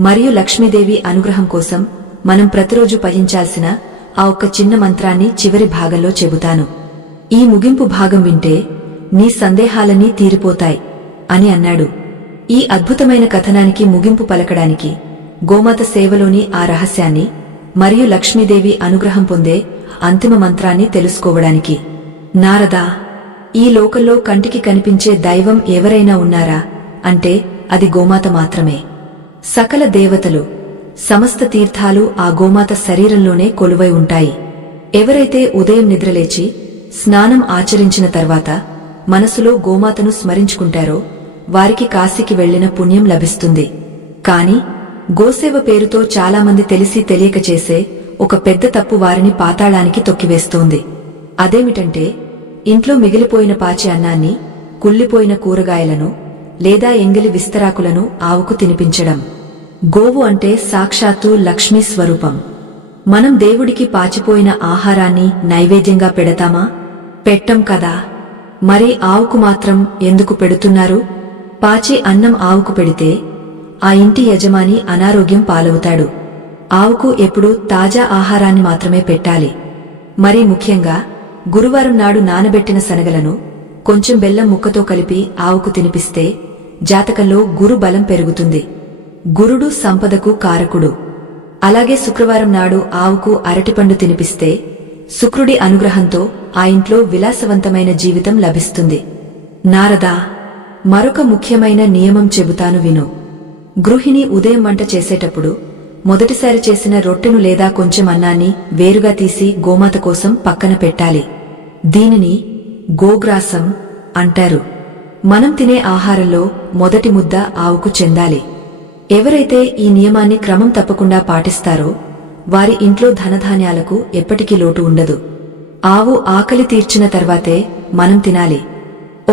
మరియు లక్ష్మీదేవి అనుగ్రహం కోసం మనం ప్రతిరోజు పఠించాల్సిన ఆ ఒక్క చిన్న మంత్రాన్ని చివరి భాగంలో చెబుతాను. ఈ ముగింపు భాగం వింటే నీ సందేహాలన్నీ తీరిపోతాయి అని అన్నాడు. ఈ అద్భుతమైన కథనానికి ముగింపు పలకడానికి, గోమాత సేవలోని ఆ రహస్యాన్ని మరియు లక్ష్మీదేవి అనుగ్రహం పొందే అంతిమ మంత్రాన్ని తెలుసుకోవడానికి, నారదా, ఈ లోకంలో కంటికి కనిపించే దైవం ఎవరైనా ఉన్నారా అంటే అది గోమాత మాత్రమే. సకల దేవతలు, సమస్త తీర్థాలు ఆ గోమాత శరీరంలోనే కొలువై ఉంటాయి. ఎవరైతే ఉదయం నిద్రలేచి స్నానం ఆచరించిన తర్వాత మనసులో గోమాతను స్మరించుకుంటారో వారికి కాశీకి వెళ్లిన పుణ్యం లభిస్తుంది. కాని గోసేవ పేరుతో చాలామంది తెలిసి తెలియక చేసే ఒక పెద్ద తప్పు వారిని పాతాళానికి తొక్కివేస్తోంది. అదేమిటంటే ఇంట్లో మిగిలిపోయిన పాచి అన్నాన్ని, కుళ్ళిపోయిన కూరగాయలను లేదా ఎంగిలి విస్తరాకులను ఆవుకు తినిపించడం. గోవు అంటే సాక్షాత్తు లక్ష్మీ స్వరూపం. మనం దేవుడికి పాచిపోయిన ఆహారాన్ని నైవేద్యంగా పెడతామా? పెట్టం కదా. మరి ఆవుకు మాత్రం ఎందుకు పెడుతున్నారు? పాచి అన్నం ఆవుకు పెడితే ఆ ఇంటి యజమాని అనారోగ్యం పాలవుతాడు. ఆవుకు ఎప్పుడూ తాజా ఆహారాన్ని మాత్రమే పెట్టాలి. మరీ ముఖ్యంగా గురువారం నాడు నానబెట్టిన శనగలను కొంచెం బెల్లం ముక్కతో కలిపి ఆవుకు తినిపిస్తే జాతకంలో గురు బలం పెరుగుతుంది. గురుడు సంపదకు కారకుడు. అలాగే శుక్రవారం నాడు ఆవుకు అరటిపండు తినిపిస్తే శుక్రుడి అనుగ్రహంతో ఆ ఇంట్లో విలాసవంతమైన జీవితం లభిస్తుంది. నారదా, మరొక ముఖ్యమైన నియమం చెబుతాను విను. గృహిణి ఉదయం వంట చేసేటప్పుడు మొదటిసారి చేసిన రొట్టెను లేదా కొంచెం అన్నాన్ని వేరుగా తీసి గోమాత కోసం పక్కన పెట్టాలి. దీనిని గోగ్రాసం అంటారు. మనం తినే ఆహారంలో మొదటి ముద్ద ఆవుకు చెందాలి. ఎవరైతే ఈ నియమాన్ని క్రమం తప్పకుండా పాటిస్తారో వారి ఇంట్లో ధనధాన్యాలకు ఎప్పటికీ లోటు ఉండదు. ఆవు ఆకలి తీర్చిన తర్వాతే మనం తినాలి.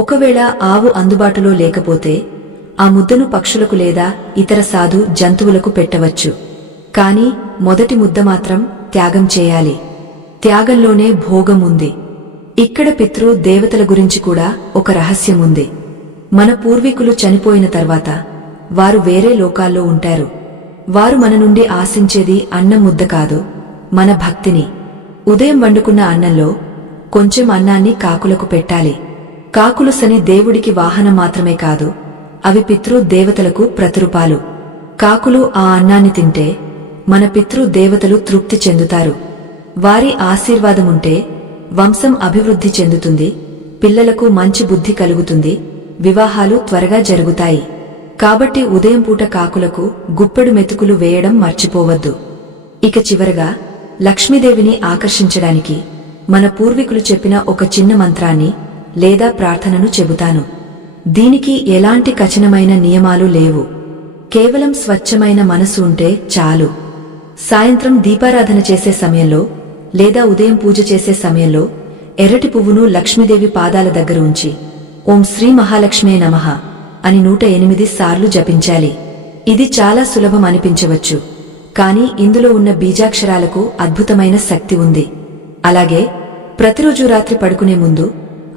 ఒకవేళ ఆవు అందుబాటులో లేకపోతే ఆ ముద్దను పక్షులకు లేదా ఇతర సాధు జంతువులకు పెట్టవచ్చు. కాని మొదటి ముద్ద మాత్రం త్యాగం చేయాలి. త్యాగంలోనే భోగం ఉంది. ఇక్కడ పితృ దేవతల గురించి కూడా ఒక రహస్యముంది. మన పూర్వీకులు చనిపోయిన తర్వాత వారు వేరే లోకాల్లో ఉంటారు. వారు మన నుండి ఆశించేది అన్నం ముద్ద కాదు, మన భక్తిని. ఉదయం వండుకున్న అన్నంలో కొంచెం అన్నాన్ని కాకులకు పెట్టాలి. కాకులు శని దేవుడికి వాహనం మాత్రమే కాదు, అవి పితృ దేవతలకు ప్రతిరూపాలు. కాకులు ఆ అన్నాన్ని తింటే మన పితృ దేవతలు తృప్తి చెందుతారు. వారి ఆశీర్వాదముంటే వంశం అభివృద్ధి చెందుతుంది, పిల్లలకు మంచి బుద్ధి కలుగుతుంది, వివాహాలు త్వరగా జరుగుతాయి. కాబట్టి ఉదయం పూట కాకులకు గుప్పెడు మెతుకులు వేయడం మర్చిపోవద్దు. ఇక చివరగా లక్ష్మీదేవిని ఆకర్షించడానికి మన పూర్వీకులు చెప్పిన ఒక చిన్న మంత్రాన్ని లేదా ప్రార్థనను చెబుతాను. దీనికి ఎలాంటి కఠినమైన నియమాలు లేవు. కేవలం స్వచ్ఛమైన మనసు ఉంటే చాలు. సాయంత్రం దీపారాధన చేసే సమయంలో లేదా ఉదయం పూజ చేసే సమయంలో ఎర్రటి పువ్వును లక్ష్మీదేవి పాదాల దగ్గర ఉంచి ఓం శ్రీ మహాలక్ష్మే నమః అని 108 సార్లు జపించాలి. ఇది చాలా సులభం అనిపించవచ్చు, కాని ఇందులో ఉన్న బీజాక్షరాలకు అద్భుతమైన శక్తి ఉంది. అలాగే ప్రతిరోజు రాత్రి పడుకునే ముందు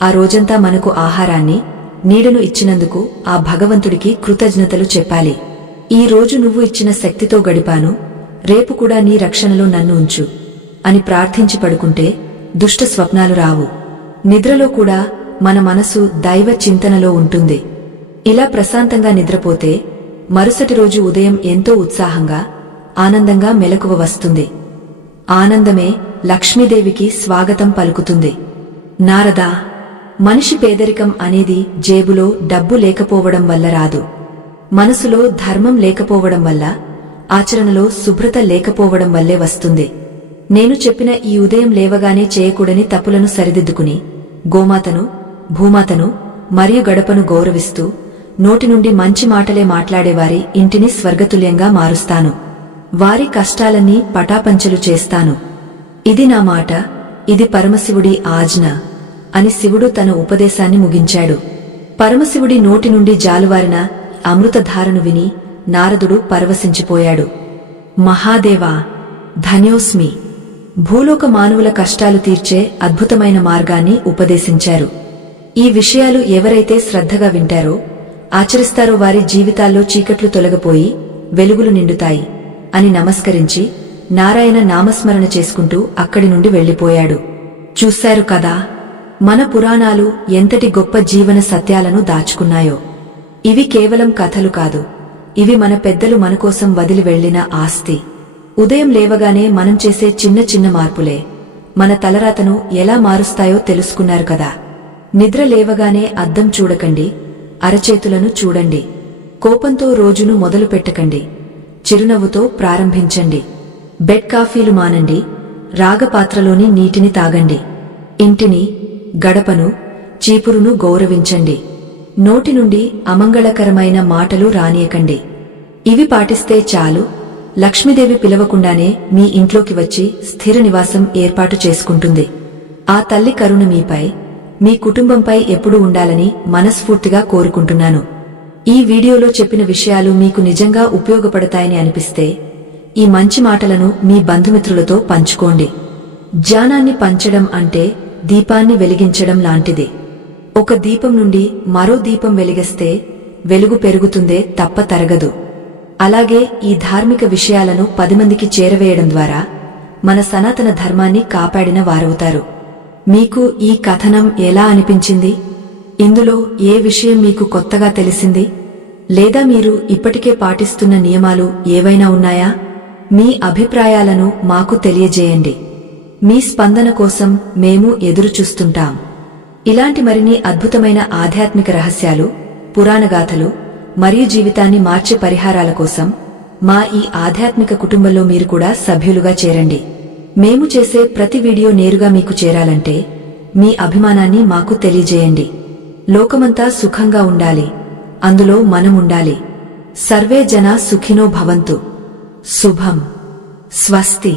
ఆ రోజంతా మనకు ఆహారాన్ని, నీడను ఇచ్చినందుకు ఆ భగవంతుడికి కృతజ్ఞతలు చెప్పాలి. ఈ రోజు నువ్వు ఇచ్చిన శక్తితో గడిపాను, రేపు కూడా నీ రక్షణలో నన్ను ఉంచు అని ప్రార్థించి పడుకుంటే దుష్ట స్వప్నాలు రావు. నిద్రలో కూడా మన మనసు దైవ చింతనలో ఉంటుంది. ఇలా ప్రశాంతంగా నిద్రపోతే మరుసటి రోజు ఉదయం ఎంతో ఉత్సాహంగా, ఆనందంగా మెలకువ వస్తుంది. ఆనందమే లక్ష్మీదేవికి స్వాగతం పలుకుతుంది. నారదా, మనిషి పేదరికం అనేది జేబులో డబ్బు లేకపోవడం వల్ల రాదు. మనసులో ధర్మం లేకపోవడం వల్ల, ఆచరణలో శుభ్రత లేకపోవడం వల్లే వస్తుంది. నేను చెప్పిన ఈ ఉదయం లేవగానే చేయకూడని తప్పులను సరిదిద్దుకుని గోమాతను, భూమాతను మరియు గడపను గౌరవిస్తూ నోటి నుండి మంచి మాటలే మాట్లాడేవారి ఇంటిని స్వర్గతుల్యంగా మారుస్తాను. వారి కష్టాలన్నీ పటాపంచలు చేస్తాను. ఇది నా మాట, ఇది పరమశివుడి ఆజ్ఞ అని శివుడు తన ఉపదేశాన్ని ముగించాడు. పరమశివుడి నోటి నుండి జాలువారిన అమృతధారను విని నారదుడు పరవశించిపోయాడు. మహాదేవా, ధన్యోస్మి. భూలోక మానవుల కష్టాలు తీర్చే అద్భుతమైన మార్గాన్ని ఉపదేశించారు. ఈ విషయాలు ఎవరైతే శ్రద్ధగా వింటారో, ఆచరిస్తారో వారి జీవితాల్లో చీకట్లు తొలగిపోయి వెలుగులు నిండుతాయి అని నమస్కరించి నారాయణ నామస్మరణ చేసుకుంటూ అక్కడి నుండి వెళ్లిపోయాడు. చూశారు కదా, మన పురాణాలు ఎంతటి గొప్ప జీవన సత్యాలను దాచుకున్నాయో. ఇవి కేవలం కథలు కాదు, ఇవి మన పెద్దలు మనకోసం వదిలి వెళ్లిన ఆస్తి. ఉదయం లేవగానే మనం చేసే చిన్న చిన్న మార్పులే మన తలరాతను ఎలా మారుస్తాయో తెలుసుకున్నారు కదా. నిద్ర లేవగానే అద్దం చూడకండి, అరచేతులను చూడండి. కోపంతో రోజును మొదలు పెట్టకండి, చిరునవ్వుతో ప్రారంభించండి. బెడ్ కాఫీలు మానండి, రాగపాత్రలోని నీటిని తాగండి. ఇంటిని, గడపను, చీపురును గౌరవించండి. నోటి నుండి అమంగళకరమైన మాటలు రానియకండి. ఇవి పాటిస్తే చాలు, లక్ష్మీదేవి పిలవకుండానే మీ ఇంట్లోకి వచ్చి స్థిర నివాసం ఏర్పాటు చేసుకుంటుంది. ఆ తల్లి కరుణ మీపై, మీ కుటుంబంపై ఎప్పుడూ ఉండాలని మనస్ఫూర్తిగా కోరుకుంటున్నాను. ఈ వీడియోలో చెప్పిన విషయాలు మీకు నిజంగా ఉపయోగపడతాయని అనిపిస్తే ఈ మంచి మాటలను మీ బంధుమిత్రులతో పంచుకోండి. జ్ఞానాన్ని పంచడం అంటే దీపాన్ని వెలిగించడం లాంటిది. ఒక దీపం నుండి మరో దీపం వెలిగిస్తే వెలుగు పెరుగుతుందే తప్ప తరగదు. అలాగే ఈ ధార్మిక విషయాలను 10 మందికి చేరవేయడం ద్వారా మన సనాతన ధర్మాన్ని కాపాడిన వారవుతారు. మీకు ఈ కథనం ఎలా అనిపించింది? ఇందులో ఏ విషయం మీకు కొత్తగా తెలిసింది? లేదా మీరు ఇప్పటికే పాటిస్తున్న నియమాలు ఏవైనా ఉన్నాయా? మీ అభిప్రాయాలను మాకు తెలియజేయండి. మీ స్పందన కోసం మేము ఎదురుచూస్తుంటాం. ఇలాంటి మరిన్ని అద్భుతమైన ఆధ్యాత్మిక రహస్యాలు, పురాణగాథలు మరియు జీవితాన్ని మార్చే పరిహారాల కోసం మా ఈ ఆధ్యాత్మిక కుటుంబంలో మీరు కూడా సభ్యులుగా చేరండి. మేము చేసే ప్రతి వీడియో నేరుగా మీకు చేరాలంటే మీ అభిమానాన్ని మాకు తెలియజేయండి. లోకమంతా సుఖంగా ఉండాలి, అందులో మనం ఉండాలి. సర్వే జనా సుఖినో భవంతు. శుభం. స్వస్తి.